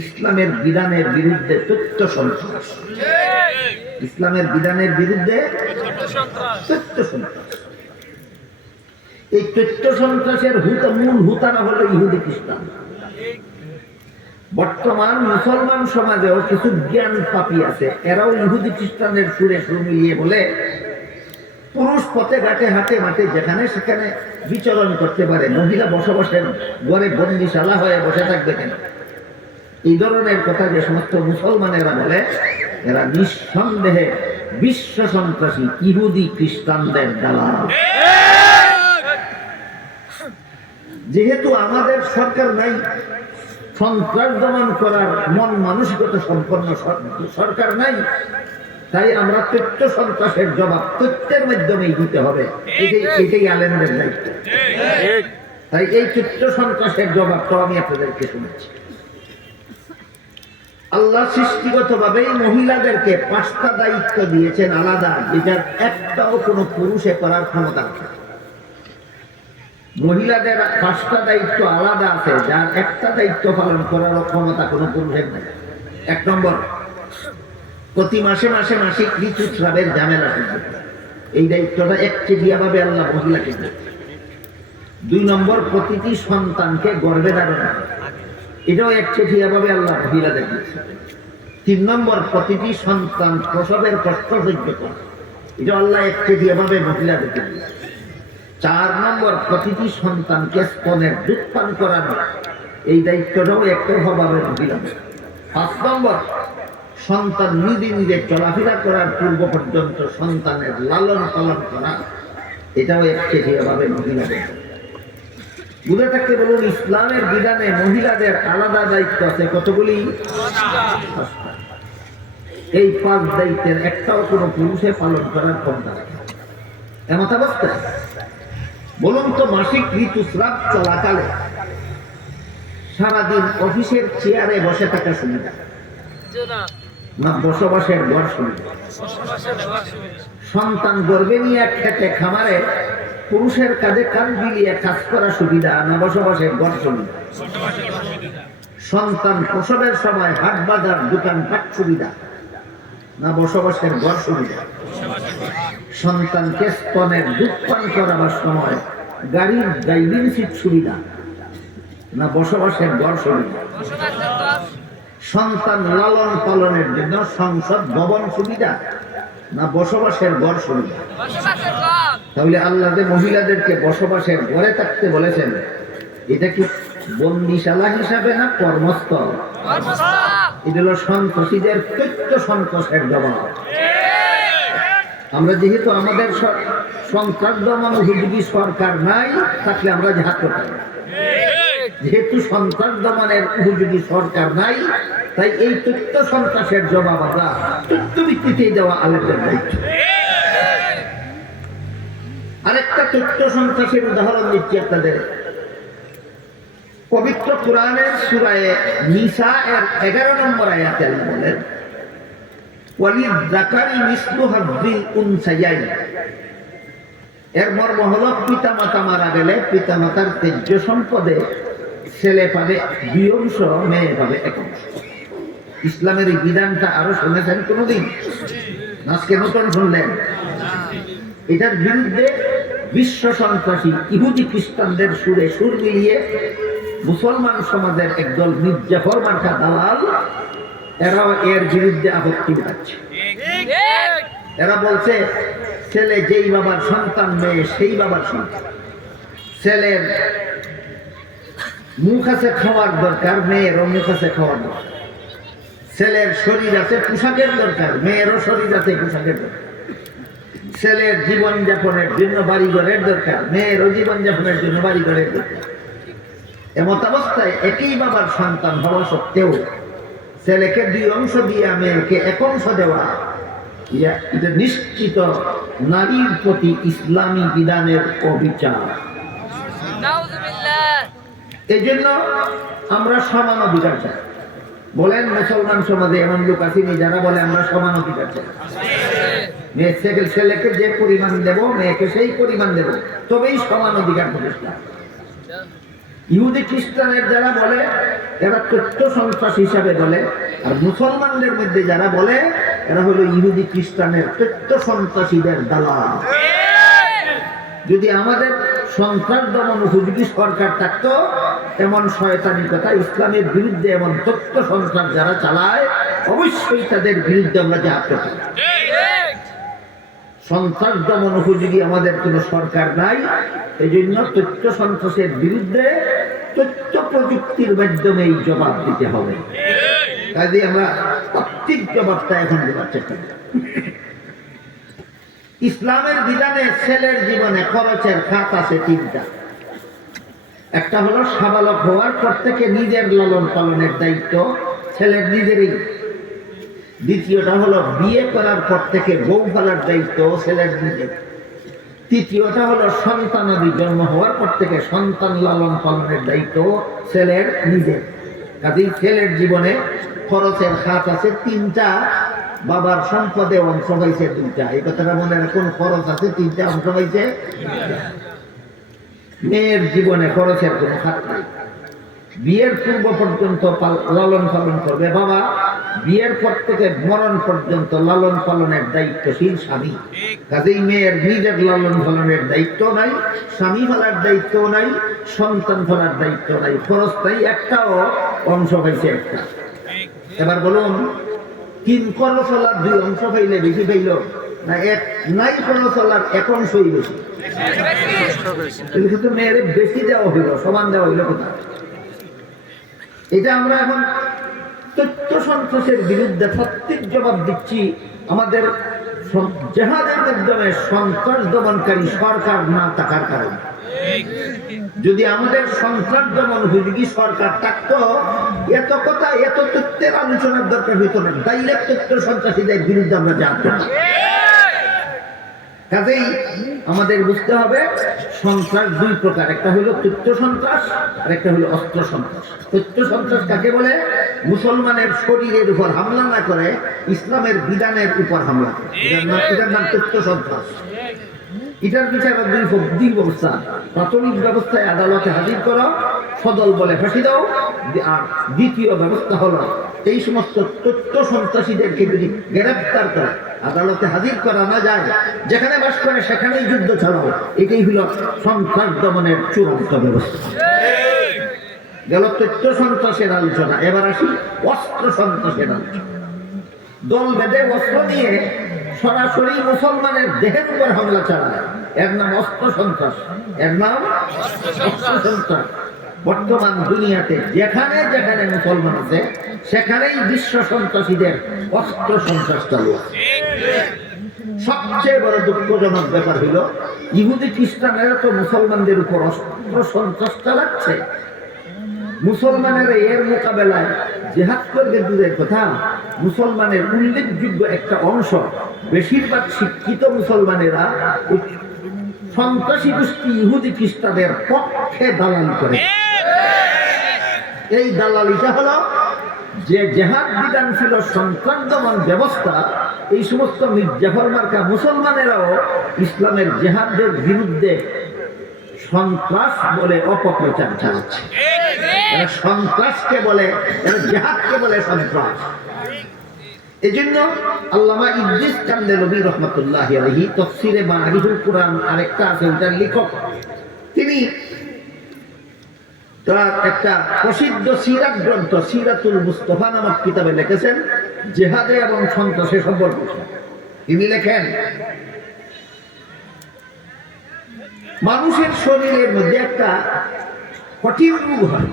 ইসলামের বিধানের বিরুদ্ধে তথ্য সন্ত্রাস। ইসলামের বিধানের বিরুদ্ধে তথ্য সন্ত্রাস। এই তথ্য সন্ত্রাসের মূল হুতারা হলো ইহুদি খ্রিস্টান। বর্তমান মুসলমান সমাজেও কিছু জ্ঞান পাপী আছে, এরাও ইহুদি খ্রিস্টানের সুরে সুর মিলিয়ে বলে পুরুষ পথে ঘাটে হাটে মাঠে যেখানে সেখানে বিচরণ করতে পারে, মহিলা বসবাসের ঘরে বন্দিশালা হয়ে বসে থাকবে কেন? এই ধরনের কথা যে সমস্ত মুসলমানেরা বলে, এরা নিঃসন্দেহে বিশ্ব সন্ত্রাসী ইহুদি খ্রিস্টানদের দালাল। যেহেতু আমাদের সরকার নাই, সন্ত্রাস দমন করার মন মানসিকতা সম্পন্ন সরকার নাই, তাই আমরা তথ্য সন্ত্রাসের জবাব তথ্যের মাধ্যমেই দিতে হবে। এটাই আলেমদের দায়িত্ব। তাই এই তথ্য সন্ত্রাসের জবাব তো আমি আপনাদেরকে শুনেছি। আল্লাহ সৃষ্টিগতভাবেই মহিলাদেরকে 5টা দায়িত্ব দিয়েছেন আলাদা, যেটার একটাও কোনো পুরুষে করার ক্ষমতা আছে। মহিলাদের 5টা দায়িত্ব আলাদা আছে, যার একটা দায়িত্ব পালন করার ক্ষমতা কোনো পুরুষের নেই। 1 নম্বর, প্রতি মাসে মাসে মাসিক ঋতুস্রাবের ঝামেলা শুনবে, এই দায়িত্বটা একচেটিয়া ভাবে আল্লাহ মহিলাকে দিয়েছে। 2 নম্বর, প্রতিটি সন্তানকে গর্ভে ধারণ, এটাও একচেটিয়া ভাবে আল্লাহ মহিলাদের দিয়েছে। 3 নম্বর, প্রতিটি সন্তান প্রসবের কষ্ট সহ্য করে, এটা আল্লাহ একচেটিয়া ভাবে মহিলাদেরকে দিয়েছে। 4 নম্বর, প্রতিটি সন্তানকে স্তনের দুধ পান করানো, এই দায়িত্বটাও একভাবে মহিলাদের। 5 নম্বর, সন্তান নিজে নিজে চলাফেরা করার পূর্ব পর্যন্ত সন্তানের লালন পালন করা, এটাও একচেটিয়া ভাবে মহিলাদের। বুঝে থাকতে বলুন, ইসলামের বিধানে মহিলাদের আলাদা দায়িত্ব আছে কতগুলি? 5টা। এই 5 দায়িত্বের একটাও কোনো পুরুষে পালন করার ক্ষমতা রাখে এমত অবস্থায় বলুন তো, মাসিক ঋতুস্রাব চলাকালে সারাদিন অফিসের চেয়ারে বসে থাকা সুবিধা না বসবাসের ঘর সুবিধা? সন্তান গর্ভে নিয়ে খেতে খামারে পুরুষের কাজে কান বিলিয়ে কাজ করা সুবিধা না বসবাসের ঘর সুবিধা? সন্তান প্রসবের সময় হাট বাজার দোকানপাট সুবিধা না বসবাসের ঘর সুবিধা? সন্তানকে স্তনের দুধ পান করাবার সময় গাড়ির ড্রাইভিং সিট সুবিধা না বসবাসের ঘর সুবিধা? সন্তান লালন পালনের জন্য সংসদ ভবন সুবিধা না বসবাসের ঘর সুবিধা? তাহলে আল্লাহ যে মহিলাদেরকে বসবাসের ঘরে থাকতে বলেছেন, এটা কি বন্দিশালা হিসাবে না কর্মস্থল? এটা হলো সন্ত্রাসীদের তথ্য সন্ত্রাসের জবাব। আমরা যেহেতু আমাদের সন্ত্রাস দমন উপযোগী সরকার নাই, থাকলে আমরা জিহাদ করতে পারি। যেহেতু সন্ত্রাস দমনের উপযোগী সরকার নাই, তাই এই তথ্য সন্ত্রাসের জবাব আমরা তথ্য ভিত্তিতে দেওয়া আলেমদের দায়িত্ব। আরেকটা তথ্য সন্ত্রাসের উদাহরণ দিচ্ছি আপনাদের। পবিত্র কোরআনের সূরা নিসা এর 11 নম্বর আয়াতে আল্লাহ বলেন ওয়ালিযাকারি মিসলু হাযযিল উনসায়াইন। এর মর্ম হলো পিতামাতা মারা গেলে পিতামাতার তেজ্য সম্পদে ছেলে পাবে 2 অংশ, মেয়ে পাবে 1 অংশ। ইসলামের এই বিধানটা আরো শুনেছেন কোনদিন? আজকে নতুন শুনলেন। এটার বিরুদ্ধে বিশ্ব সন্ত্রাসী ইহুদি খ্রিস্টানদের সুরে সুর মিলিয়ে মুসলমান সমাজের একদল মির্জাফর মার্কা দালাল, এরাও এর বিরুদ্ধে আপত্তি দেখাচ্ছে। এরা বলছে ছেলে যেই বাবার সন্তান, মেয়ে সেই বাবার সন্তান। ছেলের মুখ আছে খাওয়ার দরকার, মেয়েরও মুখ আছে খাওয়ার দরকার। ছেলের শরীর আছে পোশাকের দরকার, মেয়েরও শরীর আছে পোশাকের দরকার। ছেলের জীবন যাপনের জন্য বাড়িঘরের দরকার, মেয়েরও জীবন যাপনের জন্য বাড়িঘরের দরকার। এমত অবস্থায় একই বাবার সন্তান হওয়া সত্ত্বেও ছেলেকে 2 অংশ দিয়ে মেয়েকে 1 অংশ দেওয়া, এটা নিশ্চিত নারীর প্রতি ইসলামী বিধানের অবিচার। এই জন্য আমরা সমান অধিকার চাই। বলেন মুসলমান সমাজে এমন লোক আসেনি যারা বলে আমরা সমান অধিকার চাই? ছেলেকে যে পরিমাণ দেব মেয়েকে সেই পরিমাণ দেব, তবেই সমান অধিকার প্রতিষ্ঠা। ইহুদি খ্রিস্টানের যারা বলে এরা তথ্য সন্ত্রাস হিসাবে বলে, আর মুসলমানদের মধ্যে যারা বলে এরা হলো ইহুদি খ্রিস্টানের তথ্য সন্ত্রাসীদের দালাল। যদি আমাদের সন্ত্রাস দমন উপযোগী সরকার থাকতো, এমন শয়তানি কথা ইসলামের বিরুদ্ধে এমন তথ্য সন্ত্রাস যারা চালায় অবশ্যই তাদের বিরুদ্ধে আমরা জিহাদ করতাম। সন্ত্রাস দমন উপযোগী আমাদের কোন সরকার নাই, এই জন্য তথ্য সন্ত্রাসের বিরুদ্ধে তথ্য প্রযুক্তির মাধ্যমে জবাব দিতে হবে। কাজে আমরা প্রত্যেক জবাবটা এখন দেওয়ার চেষ্টা করি। ইসলামের বিধানে ছেলের জীবনে খরচের খাত আছে 3টা। একটা হলো সাবালক হওয়ার পর থেকে নিজের লালন পালনের দায়িত্ব ছেলের নিজেরই। দ্বিতীয়টা হলো বিয়ে করার পর থেকে বউ ফেলার দায়িত্ব ছেলের নিজের। তৃতীয়টা হলো সন্তানাদি জন্ম হওয়ার পর থেকে সন্তান লালন পালনের দায়িত্ব ছেলের নিজের। কাজেই ছেলের জীবনে খরচের খাত আছে 3টা। বাবার সম্পদে অংশ হয়েছে 2টা। এই কথাটা মনে রাখুন, খরচ আছে 3টা, অংশ হয়েছে। মেয়ের জীবনে খরচের কোনো খাত নাই। বিয়ের পূর্ব পর্যন্ত লালন পালন করবে বাবা, বিয়ের পর থেকে মরণ পর্যন্ত লালন পালনের দায়িত্বশীল স্বামী। কাজেই মেয়ের নিজের লালন পালনের দায়িত্ব নাই, স্বামী ফেলার দায়িত্ব নাই, সন্তান ফেলার দায়িত্ব নাই, খরচ নাই একটাও, অংশ হয়েছে একটা। এবার বলুন, 3 খরচ হলার 2 অংশ পাইলে বেশি পাইল না নাই খরচ হলার 1 অংশই বেশি? মেয়ের বেশি দেওয়া হইল, সমান দেওয়া হইল কোথায়? এটা আমরা এখন তথ্য সন্ত্রাসের বিরুদ্ধে প্রত্যেক জবাব দিচ্ছি। আমাদের জেহাদের মাধ্যমে সন্ত্রাস দমনকারী সরকার না থাকার কারণে। যদি আমাদের সন্ত্রাস দমন উপযোগী সরকার থাকতো, এত কথা এত তথ্যের আলোচনার দরকার হইত না। ডাইরেক্ট তথ্য সন্ত্রাসীদের বিরুদ্ধে আমরা জানতে পারি। কাজেই আমাদের বুঝতে হবে সন্ত্রাস 2 প্রকার, একটা হলো তথ্য সন্ত্রাস আর একটা হলো অস্ত্র সন্ত্রাস। তথ্য সন্ত্রাস কাকে বলে? মুসলমানের শরীরের উপর হামলা না করে ইসলামের বিধানের উপর হামলা করে, এটার নাম তথ্য সন্ত্রাস। এটার বিচার 2 ব্যবস্থা। প্রাথমিক ব্যবস্থায় আদালতে হাজির করো, সদল বলে ফাঁসি দাও। আর দ্বিতীয় ব্যবস্থা হলো এই সমস্ত তথ্য সন্ত্রাসীদেরকে যদি গ্রেফতার করে আদালতে হাজির করা না যায়, যেখানে বাস করে সেখানেই যুদ্ধ চালাও। এটাই হলো সন্ত্রাস দমনের চূড়ান্ত ব্যবস্থা। গেল তথ্য সন্ত্রাসের আলোচনা। এবার আসি অস্ত্র সন্ত্রাসের আলোচনা। দল বেঁধে অস্ত্র নিয়ে সরাসরি মুসলমানের দেহের উপর হামলা চালায়, এর নাম অস্ত্র সন্ত্রাস। এর নাম অস্ত্র সন্ত্রাস। বর্তমান দুনিয়াতে যেখানে যেখানে মুসলমান আছে সেখানেই বিশ্ব সন্ত্রাসীদের অস্ত্র সন্ত্রাস চালু আছে। সবচেয়ে বড় দুঃখজনক ব্যাপার হইল ইহুদি খ্রিস্টানেরা তো মুসলমানদের উপর অস্ত্র সন্ত্রাস চালাচ্ছে। মুসলমানেরা এর মোকাবেলায় জিহাদ করবে দূরের কথা, মুসলমানের উল্লেখযোগ্য একটা অংশ, বেশিরভাগ শিক্ষিত মুসলমানেরা সন্ত্রাসী গোষ্ঠী ইহুদি খ্রিস্টানদের পক্ষে দালালি করে। এই দালালিটা হলো যে জেহাদ বিধান ছিল সন্ত্রাস দমন ব্যবস্থা, এই সমস্ত মির্জাফর মার্কা মুসলমানেরাও ইসলামের জেহাদের বিরুদ্ধে সন্ত্রাস বলে অপপ্রচার চালাচ্ছে। এরা সন্ত্রাসকে বলে, এরা জেহাদকে বলে সন্ত্রাস। এই জন্য আল্লামা ইদ্রিস কান্দেলভী রহমতুল্লাহি আলাইহি তাফসীরে মাআরিফুল কুরআন আরেকটা আছে, ওটার লেখক, তিনি তার একটা প্রসিদ্ধ সিরাত গ্রন্থ সিরাতুল মুস্তাফা নামক কিতাবে লিখেছেন জেহাদে এবং সন্ত্রাসে সম্পর্কে। তিনি লেখেন, মানুষের শরীরের মধ্যে একটা কঠিন রোগ হয়,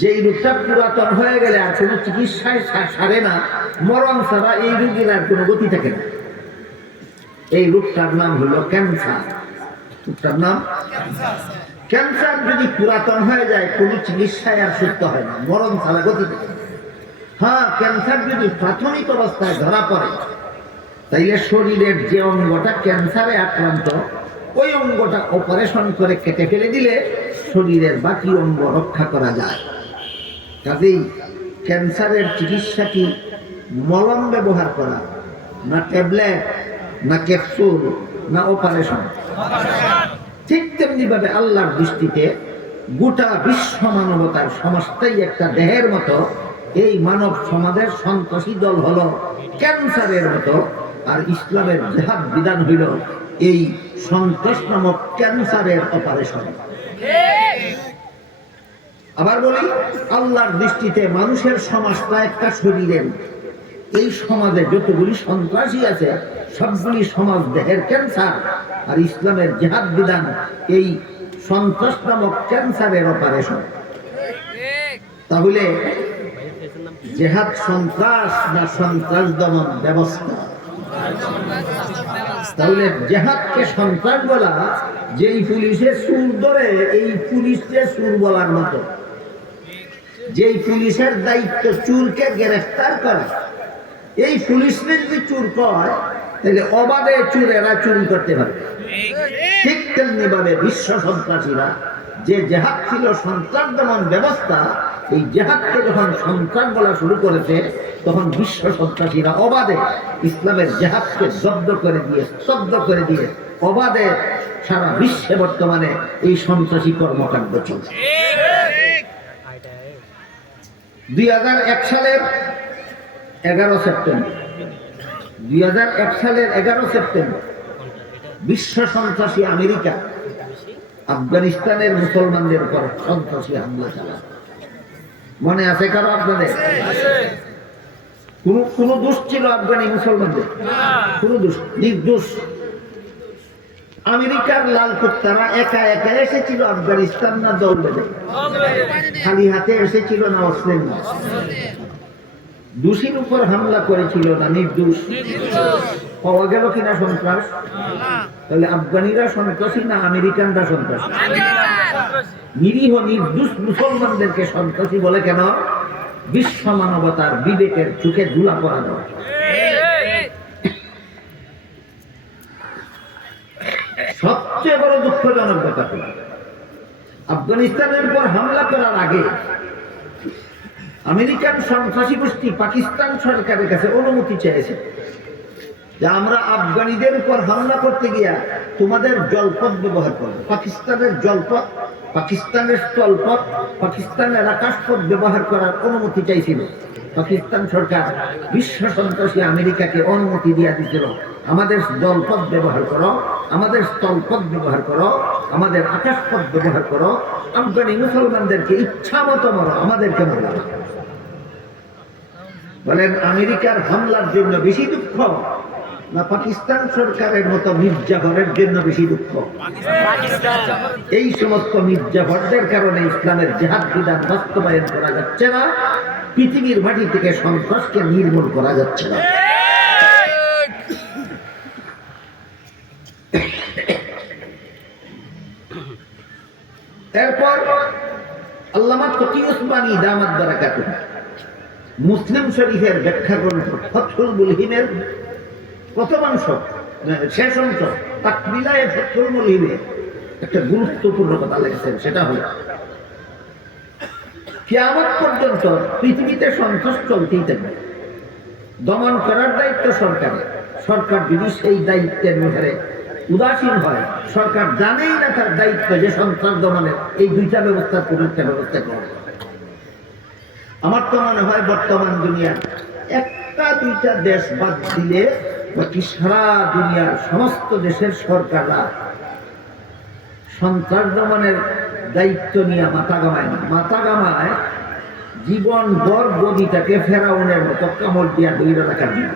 যেই রোগটা পুরাতন হয়ে গেলে আর কোনো চিকিৎসায় সারে না, মরণ ছাড়া এই রোগীর আর কোনো গতি থাকে না। এই রোগটার নাম হলো ক্যান্সার। রোগটার নাম ক্যান্সার। যদি পুরাতন হয়ে যায় কোনো চিকিৎসায় আর সুস্থ হয় না, মরণ ছাড়া গতি থাকে। হ্যাঁ, ক্যান্সার যদি প্রাথমিক অবস্থায় ধরা পড়ে তাইলে শরীরের যে অঙ্গটা ক্যান্সারে আক্রান্ত ওই অঙ্গটা অপারেশন করে কেটে ফেলে দিলে শরীরের বাকি অঙ্গ রক্ষা করা যায়। কাজেই ক্যান্সারের চিকিৎসা কি মলম ব্যবহার করা, না ট্যাবলেট, না ক্যাপসুল, না অপারেশন? ঠিক তেমনি ভাবে আল্লাহর দৃষ্টিতে গোটা বিশ্ব মানবতার সমাজটাই একটা দেহের মতো। এই মানব সমাজের সন্ত্রাসী দল হলো ক্যান্সারের মতো, আর ইসলামের জেহাদ বিধান হইল এই সন্ত্রাস নামক ক্যান্সারের অপারেশন। আবার বলি, আল্লাহর দৃষ্টিতে মানুষের সমাজটা একটা শরীরের। এই সমাজে যতগুলি সন্ত্রাসী আছে সবগুলি সমাজ দেহের ক্যান্সার, আর ইসলামের জেহাদ বিধান এই সন্ত্রাস নামক ক্যান্সারের অপারেশন। তাহলে জেহাদ সন্ত্রাস না সন্ত্রাস দমন ব্যবস্থা? তাহলে জেহাদকে সন্ত্রাস বলা, যেই পুলিশে চুর ধরে এই পুলিশকে চুর বলার মতো। যেই পুলিশের দায়িত্ব চুরকে গ্রেফতার করা, এই পুলিশকে যদি চুর কয় তাহলে অবাধে চুরেরা চুরি করতে পারে। ঠিক তেমনি ভাবে বিশ্ব সন্ত্রাসীরা, যে জেহাদ ছিল সন্ত্রাস দমন ব্যবস্থা, এই জেহাদকে যখন সন্ত্রাস বলা শুরু করেছে তখন বিশ্ব সন্ত্রাসীরা অবাধে ইসলামের জেহাদকে স্তব্ধ করে দিয়ে অবাধে সারা বিশ্বে বর্তমানে এই সন্ত্রাসী কর্মকাণ্ড চলছে। 2001 সালের 11 সেপ্টেম্বর 2001 সালের 11 সেপ্টেম্বর বিশ্ব সন্ত্রাসী আমেরিকা আফগানিস্তানের মুসলমানদের উপর সন্ত্রাসী হামলা চালায়। মনে আছে কারো আপনাদের? কোন দোষ ছিল আফগানি মুসলমানদের? কোন দোষ? নির্দোষ। আমেরিকার লাল কুত্তারা একা একা এসেছিল আফগানিস্তান, না দল বেঁধে? খালি হাতে এসেছিল না অস্ত্রে? দোষীর উপর হামলা করেছিল না নির্দোষ? পাওয়া গেল কিনা সন্ত্রাস? তাহলে আফগানিরা সন্ত্রাসী না আমেরিকানরা সন্ত্রাসী? নিরীহ নির্দোষ মুসলমানদেরকে সন্ত্রাসী বলে কেন? বিশ্ব মানবতার বিবেকের চোখে ধুলা পড়া দেওয়া। সবচেয়ে বড় দুঃখজনক ব্যাপার হল আফগানিস্তানের উপর হামলা করার আগে আমেরিকান সন্ত্রাসী গোষ্ঠী পাকিস্তান সরকারের কাছে অনুমতি চেয়েছে যে আমরা আফগানিদের উপর হামলা করতে গিয়া তোমাদের জলপথ ব্যবহার করব। পাকিস্তানের জলপথ, পাকিস্তানের স্থলপথ, পাকিস্তানের আকাশপথ ব্যবহার করার অনুমতি চাইছিল। পাকিস্তান সরকার বিশ্ব সন্ত্রাসী আমেরিকাকে অনুমতি দিয়ে দিয়েছিল, আমাদের জলপথ ব্যবহার করো, আমাদের স্থলপথ ব্যবহার করো, আমাদের আকাশপথ ব্যবহার করো, আফগানি মুসলমানদেরকে ইচ্ছা মতো মারো, আমাদেরকে মারো। বলেন আমেরিকার হামলার জন্য বেশি দুঃখ না পাকিস্তান সরকারের মতো মির্জাফরের জন্য বেশি দুঃখ? এই সমস্ত মির্জাফরদের কারণে ইসলামের জেহাদ বিধান বাস্তবায়ন করা যাচ্ছে না, পৃথিবীর মাটি থেকে সন্ত্রাসকে নির্মূল করা যাচ্ছে না। এরপর আল্লামা তকি উসমানী দামাত বারাকাতুহু মুসলিম শরীফের ব্যাখ্যা গ্রন্থ ফাতহুল মুলহিমের প্রথম অংশ, শেষ অংশ তাকমিলায়ে ফাতহুল মুলহিমে একটা গুরুত্বপূর্ণ কথা লিখেছেন। সেটা হলো কিয়ামত পর্যন্ত পৃথিবীতে সন্ত্রাস চলতেই থাকবে। দমন করার দায়িত্ব সরকারের। সরকার যদি সেই দায়িত্বের ব্যাপারে উদাসীন হয়, সরকার জানেই না তার দায়িত্ব যে সন্ত্রাস দমনের এই দুইটা ব্যবস্থার কোন একটা ব্যবস্থা করা। আমার তো মনে হয় বর্তমান দুনিয়ার একটা দুইটা দেশ বাদ দিলে বাকি সারা দুনিয়ার সমস্ত দেশের সরকাররা সন্ত্রাস দমনের দায়িত্ব নিয়ে মাথা গামায় না। মাথা গামায় জীবন ভর গদিটাকে ফেরাউনের মতো কামড় দিয়া ধরে রাখার জন্য।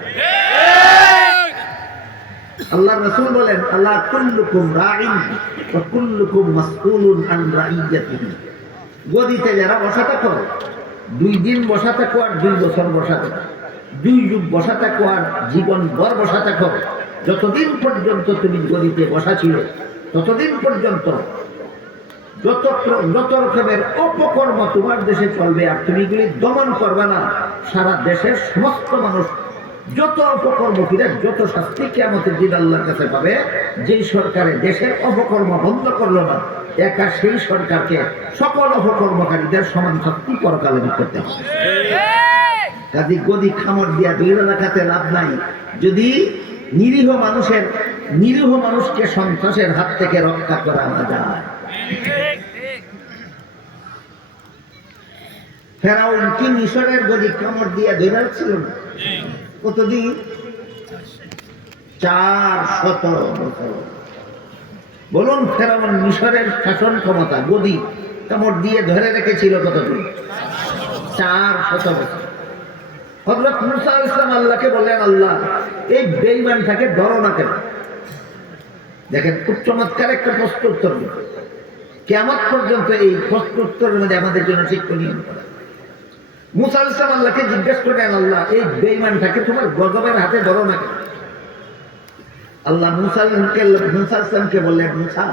আল্লাহ রাসূল বলেন, আল্লাহ কুল্লুকুম রাঈন ওয়া কুল্লুকুম মাসউলুন আন রাইয়াতিহি। গদিতে যারা বসা থাকো, 2 দিন বসা থাকো আর 2 বছর বসা থাকো, 2 যুগ বসা থাকো আর জীবন ভর বসা থাকো, যতদিন পর্যন্ত তুমি গদিতে বসা ছিল ততদিন পর্যন্ত যত রকমের অপকর্ম তোমার দেশে চলবে আর তুমি এগুলি দমন করবে না, সারা দেশের সমস্ত মানুষ যত অপকর্ম করে যত শাস্তি কিয়ামতের দিন আল্লাহর কাছে পাবে। যেই সরকারে দেশের অপকর্ম বন্ধ করলো না, একা সেই সরকারকে সকল অপকর্মকারীদের সমান শাস্তি পরকালে করতে হবে। কাজে গদি খামড় দিয়া ধরে রাখাতে লাভ নাই। যদি নিরীহ মানুষকে সন্ত্রাসের হাত থেকে রক্ষা করা না যায়। ফেরাউন কি মিশরের গদি কামড় দিয়া ধরে রাখছিল না? কতদিন? 400 বছর। বলুন, ফেরাউন মিশরের শাসন ক্ষমতা গদি কামড় দিয়ে ধরে রেখেছিল কতদিন? 400 বছর। হযরত মুসা আলাইহিস সালাম আল্লাহকে বললেন, আল্লাহ এই বেঈমানটাকে ধরো না কেন? দেখেন খুব চমৎকার একটা প্রশ্ন উত্তর দিল। কিয়ামত পর্যন্ত এই প্রশ্ন উত্তরের মধ্যে আমাদের জন্য শিক্ষণীয়। মুসা আলাইহিস সালাম আল্লাহকে জিজ্ঞেস করলেন, আল্লাহ এই বেঈমানটাকে তোমার গজবের হাতে ধরো না কেন? আল্লাহ মুসা আলাইহিস সালামকে বললেন, মুসা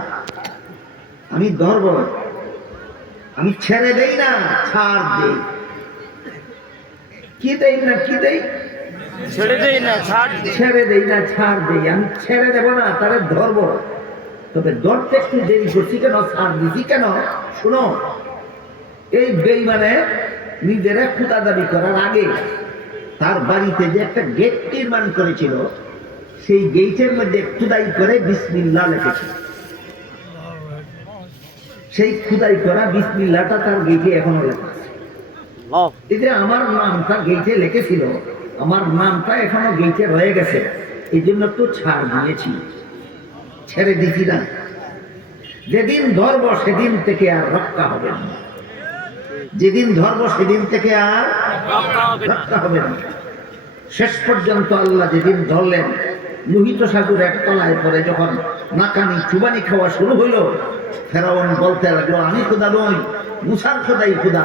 আমি ধরব, আমি ছেড়ে দেই না, ছাড় দেই। কি দেই না? কি দেই? ছেড়ে দেই না, ছাড় দেই। ছেড়ে দেই না, ছাড় দেই। আমি ছেড়ে দেব না, তারে ধরব। তবে ধরতে একটু দেরি করছি কেন, ছাড় দিছি কেন? শুনো, এই বেঈমানে নিজেরা খুদা দাবি করার আগে তার বাড়িতে যে একটা গেট নির্মাণ করেছিল, সেই গেটের মধ্যে খুদাই করে বিসমিল্লাহ লিখেছিল। সেই খুদাই করা বিসমিল্লাহটা তার গেটে এখনো লেখা আছে। এই যে আমার নামটা গেটে লিখেছিল, আমার নামটা এখনো গেটে রয়ে গেছে, এই জন্য তো ছাড় দিয়েছি, ছেড়ে দিছি না। যেদিন ধরব সেদিন থেকে আর রক্ষা হবে না। যেদিন ধরব সেদিন থেকে আর রক্ষা হবে না। শেষ পর্যন্ত আল্লাহ যেদিন ধরলেন, লোহিত সাগরের তলায় পরে যখন নাকানি চুবানি খাওয়া শুরু হইল, ফেরাউন বলতে লাগলো, আমি খোদা নই, মুসার খোদাই খোদা।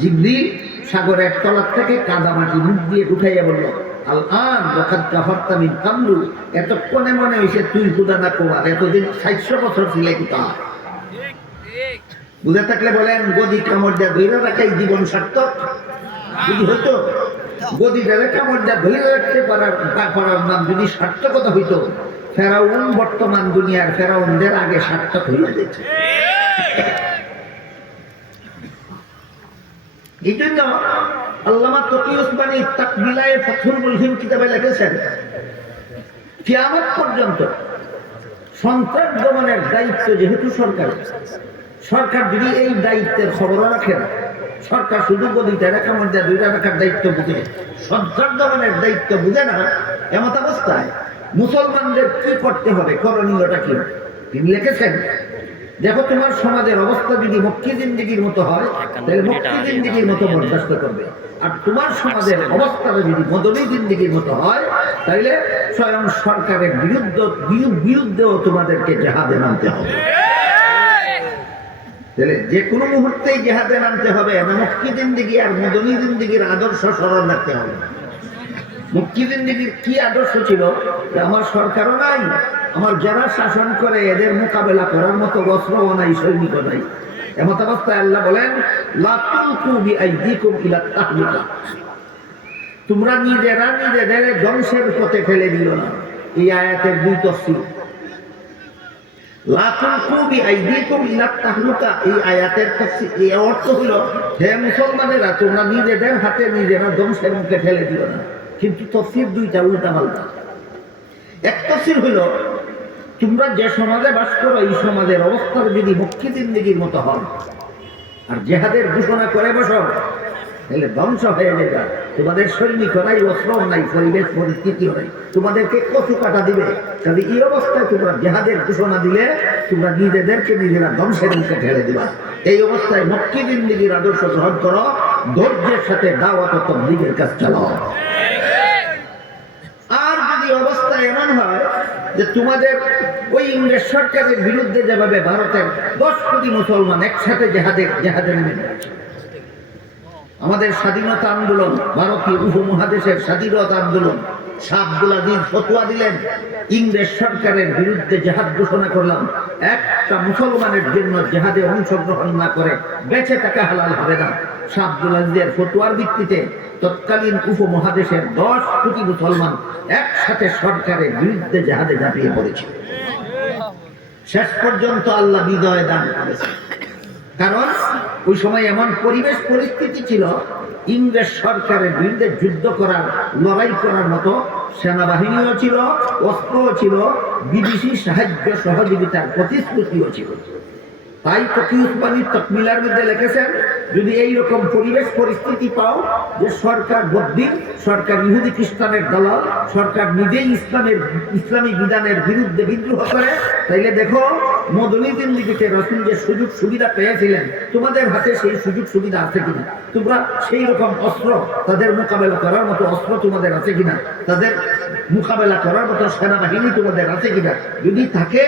জিবরিল সাগরের তলার থেকে কাদামাটি মুখ দিয়ে ঢুকাইয়া বলল, আল-আন ওয়াকাদ কাফারতা মিন কাবলু, এতক্ষণে মনে হইছে তুই খোদা না কুমার, এতদিন 600 বছর ছিলে কোথায়? বুঝে থাকলে বলেন, গদি কামড় দেয়া ধরে রাখাই জীবন সার্থক? যদি হতো গদিটারে কামড় দেয়া ধরে রাখতে পারার নাম যদি সার্থকতা হইতো, ফেরাউন বর্তমান দুনিয়ার ফেরাউনদের আগে সার্থক হইয়া যেত। এই জন্য আল্লামা তকি উসমানী তাকবিলায়ে ফাথুল মুলহিম কিতাবে লিখেছেন, কিয়ামত পর্যন্ত সন্ত্রাস দমনের দায়িত্ব যেহেতু সরকার যদি এই দায়িত্বের খবর রাখে না, সরকার শুধু গদিটা কামড় দেয়া ধরে রাখার দায়িত্ব বুঝে, সন্ত্রাস দমনের দায়িত্ব বুঝে না, এমত অবস্থায় মুসলমানদের কি করতে হবে, করণীয়টা কি? তিনি লিখেছেন, দেখো তোমার সমাজের অবস্থা যদি মক্কি জিন্দেগির মতো হয় তাহলে মক্কি জিন্দেগির মতো বরদাস্ত করবে, আর তোমার সমাজের অবস্থাটা যদি মদনী জিন্দেগির মতো হয় তাহলে স্বয়ং সরকারের বিরুদ্ধেও তোমাদেরকে জেহাদে নামতে হবে। তাহলে যে কোনো মুহূর্তেই জেহাদে নামতে হবে না, মক্কি জিন্দেগি আর মদনী জিন্দেগির আদর্শ স্মরণ রাখতে হবে। মক্কি জিন্দেগির কি আদর্শ ছিল? আমার সরকারও নাই, আমার যারা শাসন করে এদের মোকাবেলা করার মতো অস্ত্রও নাই, সৈনিকও নাই। এমত অবস্থায় আল্লাহ বলেন, লা তুলকু বিআইদিকুম ইলা তাহলুকা, তোমরা নিজেরা নিজেদের ধ্বংসের পথে ফেলে দিও না। এই আয়াতের 2 তাফসীর। লা তুলকু বিআইদিকুম ইলা তাহলুকা, এই আয়াতের এই অর্থ হলো হে মুসলমানেরা তোমরা নিজেদের হাতে নিজেরা ধ্বংসের মুখে ঠেলে দিও না। কিন্তু তাফসীর দুইটা উল্টা পাল্টা। এক তাফসীর হলো তোমরা যে সমাজে বাস করো এই সমাজের অবস্থার যদি মক্কি জিন্দেগির মতো হয় আর জেহাদের ঘোষণা করে বসো তাহলে ধ্বংস হয়ে যাবে। তোমাদের সৈনিক নাই, অস্ত্র নাই, পরিবেশ পরিস্থিতি নাই, তোমাদেরকে কচু কাটা দিবে। তাহলে এই অবস্থায় তোমরা জেহাদের ঘোষণা দিলে তোমরা নিজেদেরকে নিজেরা ধ্বংসের মুখে ঠেলে দিবা। এই অবস্থায় মক্কি জিন্দেগির আদর্শ গ্রহণ করো, ধৈর্যের সাথে দাওয়াত ও তাবলীগের কাজ চালাও। আর যদি অবস্থা এমন হয় যে তোমাদের ওই ইংরেজ সরকারের বিরুদ্ধে যেভাবে ভারতের 10 কোটি মুসলমান একসাথে জেহাদে নেমে যাচ্ছে, আমাদের স্বাধীনতা আন্দোলন, ভারতীয় উপমহাদেশের স্বাধীনতা আন্দোলন, শাহ আব্দুল আজিজ ফতোয়া দিলেন ইংরেজ সরকারের বিরুদ্ধে জেহাদ ঘোষণা করলাম, একটা মুসলমানের জন্য জেহাদে অংশগ্রহণ না করে বেঁচে থাকা হালাল হবে না। শাহ আব্দুল আজিজের ফতোয়ার ভিত্তিতে তৎকালীন উপমহাদেশের 10 কোটি মুসলমান একসাথে সরকারের বিরুদ্ধে জেহাদে ঝাঁপিয়ে পড়েছে। শেষ পর্যন্ত আল্লাহ বিজয় দান করেছে। কারণ ওই সময় এমন পরিবেশ পরিস্থিতি ছিল, ইংরেজ সরকারের বিরুদ্ধে যুদ্ধ করার, লড়াই করার মতো সেনাবাহিনীও ছিল, অস্ত্রও ছিল, বিদেশি সাহায্য সহযোগিতার প্রতিশ্রুতিও ছিল। তাই তকি উসমানী তকমিলার মধ্যে লিখেছেন, যদি এইরকম পরিবেশ পরিস্থিতি পাও যে সরকার বদ্দিন, সরকার ইহুদি খ্রিস্টানের দালাল, সরকার নিজেই ইসলামী বিধানের বিরুদ্ধে বিদ্রোহ করে, তাইলে দেখো মদনী জিন্দেগিতে রাসূল যে সুযোগ সুবিধা পেয়েছিলেন তোমাদের হাতে সেই সুযোগ সুবিধা আছে কিনা, তোমরা সেই রকম অস্ত্র তাদের মোকাবেলা করার মতো অস্ত্র তোমাদের আছে কিনা, তাদের মোকাবেলা করার মতো সেনাবাহিনী তোমাদের আছে কিনা। যদি থাকে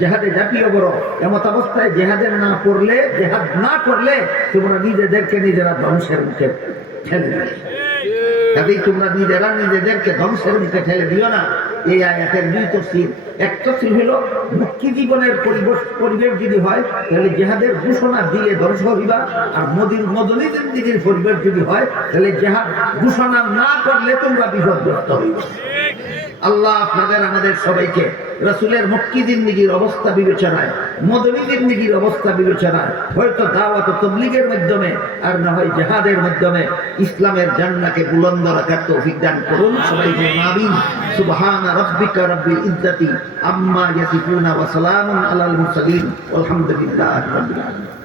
জেহাদে ঝাঁপিয়ে পড়ো। এমত অবস্থায় জেহাদের না পড়লে, জেহাদ না করলে তোমরা নিজেদেরকে নিজেরা ধ্বংসের মুখে ঠেলে দিবে। কাজেই তোমরা নিজেরা নিজেদেরকে ধ্বংসের মুখে ঠেলে দিও না। এই আয়াতের দুই তাফসীর। এক তাফসীর হলো মুক্তি জীবনের পরিবেশ যদি হয় তাহলে জেহাদের ঘোষণা দিলে ধ্বংস হইবা, আর মদনী জিন্দেগির পরিবেশ যদি হয় তাহলে জেহাদ ঘোষণা না করলে তোমরা বিপদগ্রস্ত হইবা। আল্লাহ আপনাদের আমাদের সবাইকে রাসূলের মক্কি জিন্দেগির অবস্থা বিবেচনায়, মদনী জিন্দেগির অবস্থা বিবেচনায়, হয়তো দাওয়াত ও তাবলীগের মাধ্যমে আর না হয় জিহাদের মাধ্যমে ইসলামের জান্নাতকে বুলন্দ রাখার তৌফিক দান করুন। সবাইকে আমিন। সুবহান রাব্বিকা রাব্বিল ইজ্জাতি আম্মা ইয়াসিফুন ওয়া সালামুন আলাল মুরসালিন ওয়ালহামদুলিল্লাহি রাব্বিল আলামিন।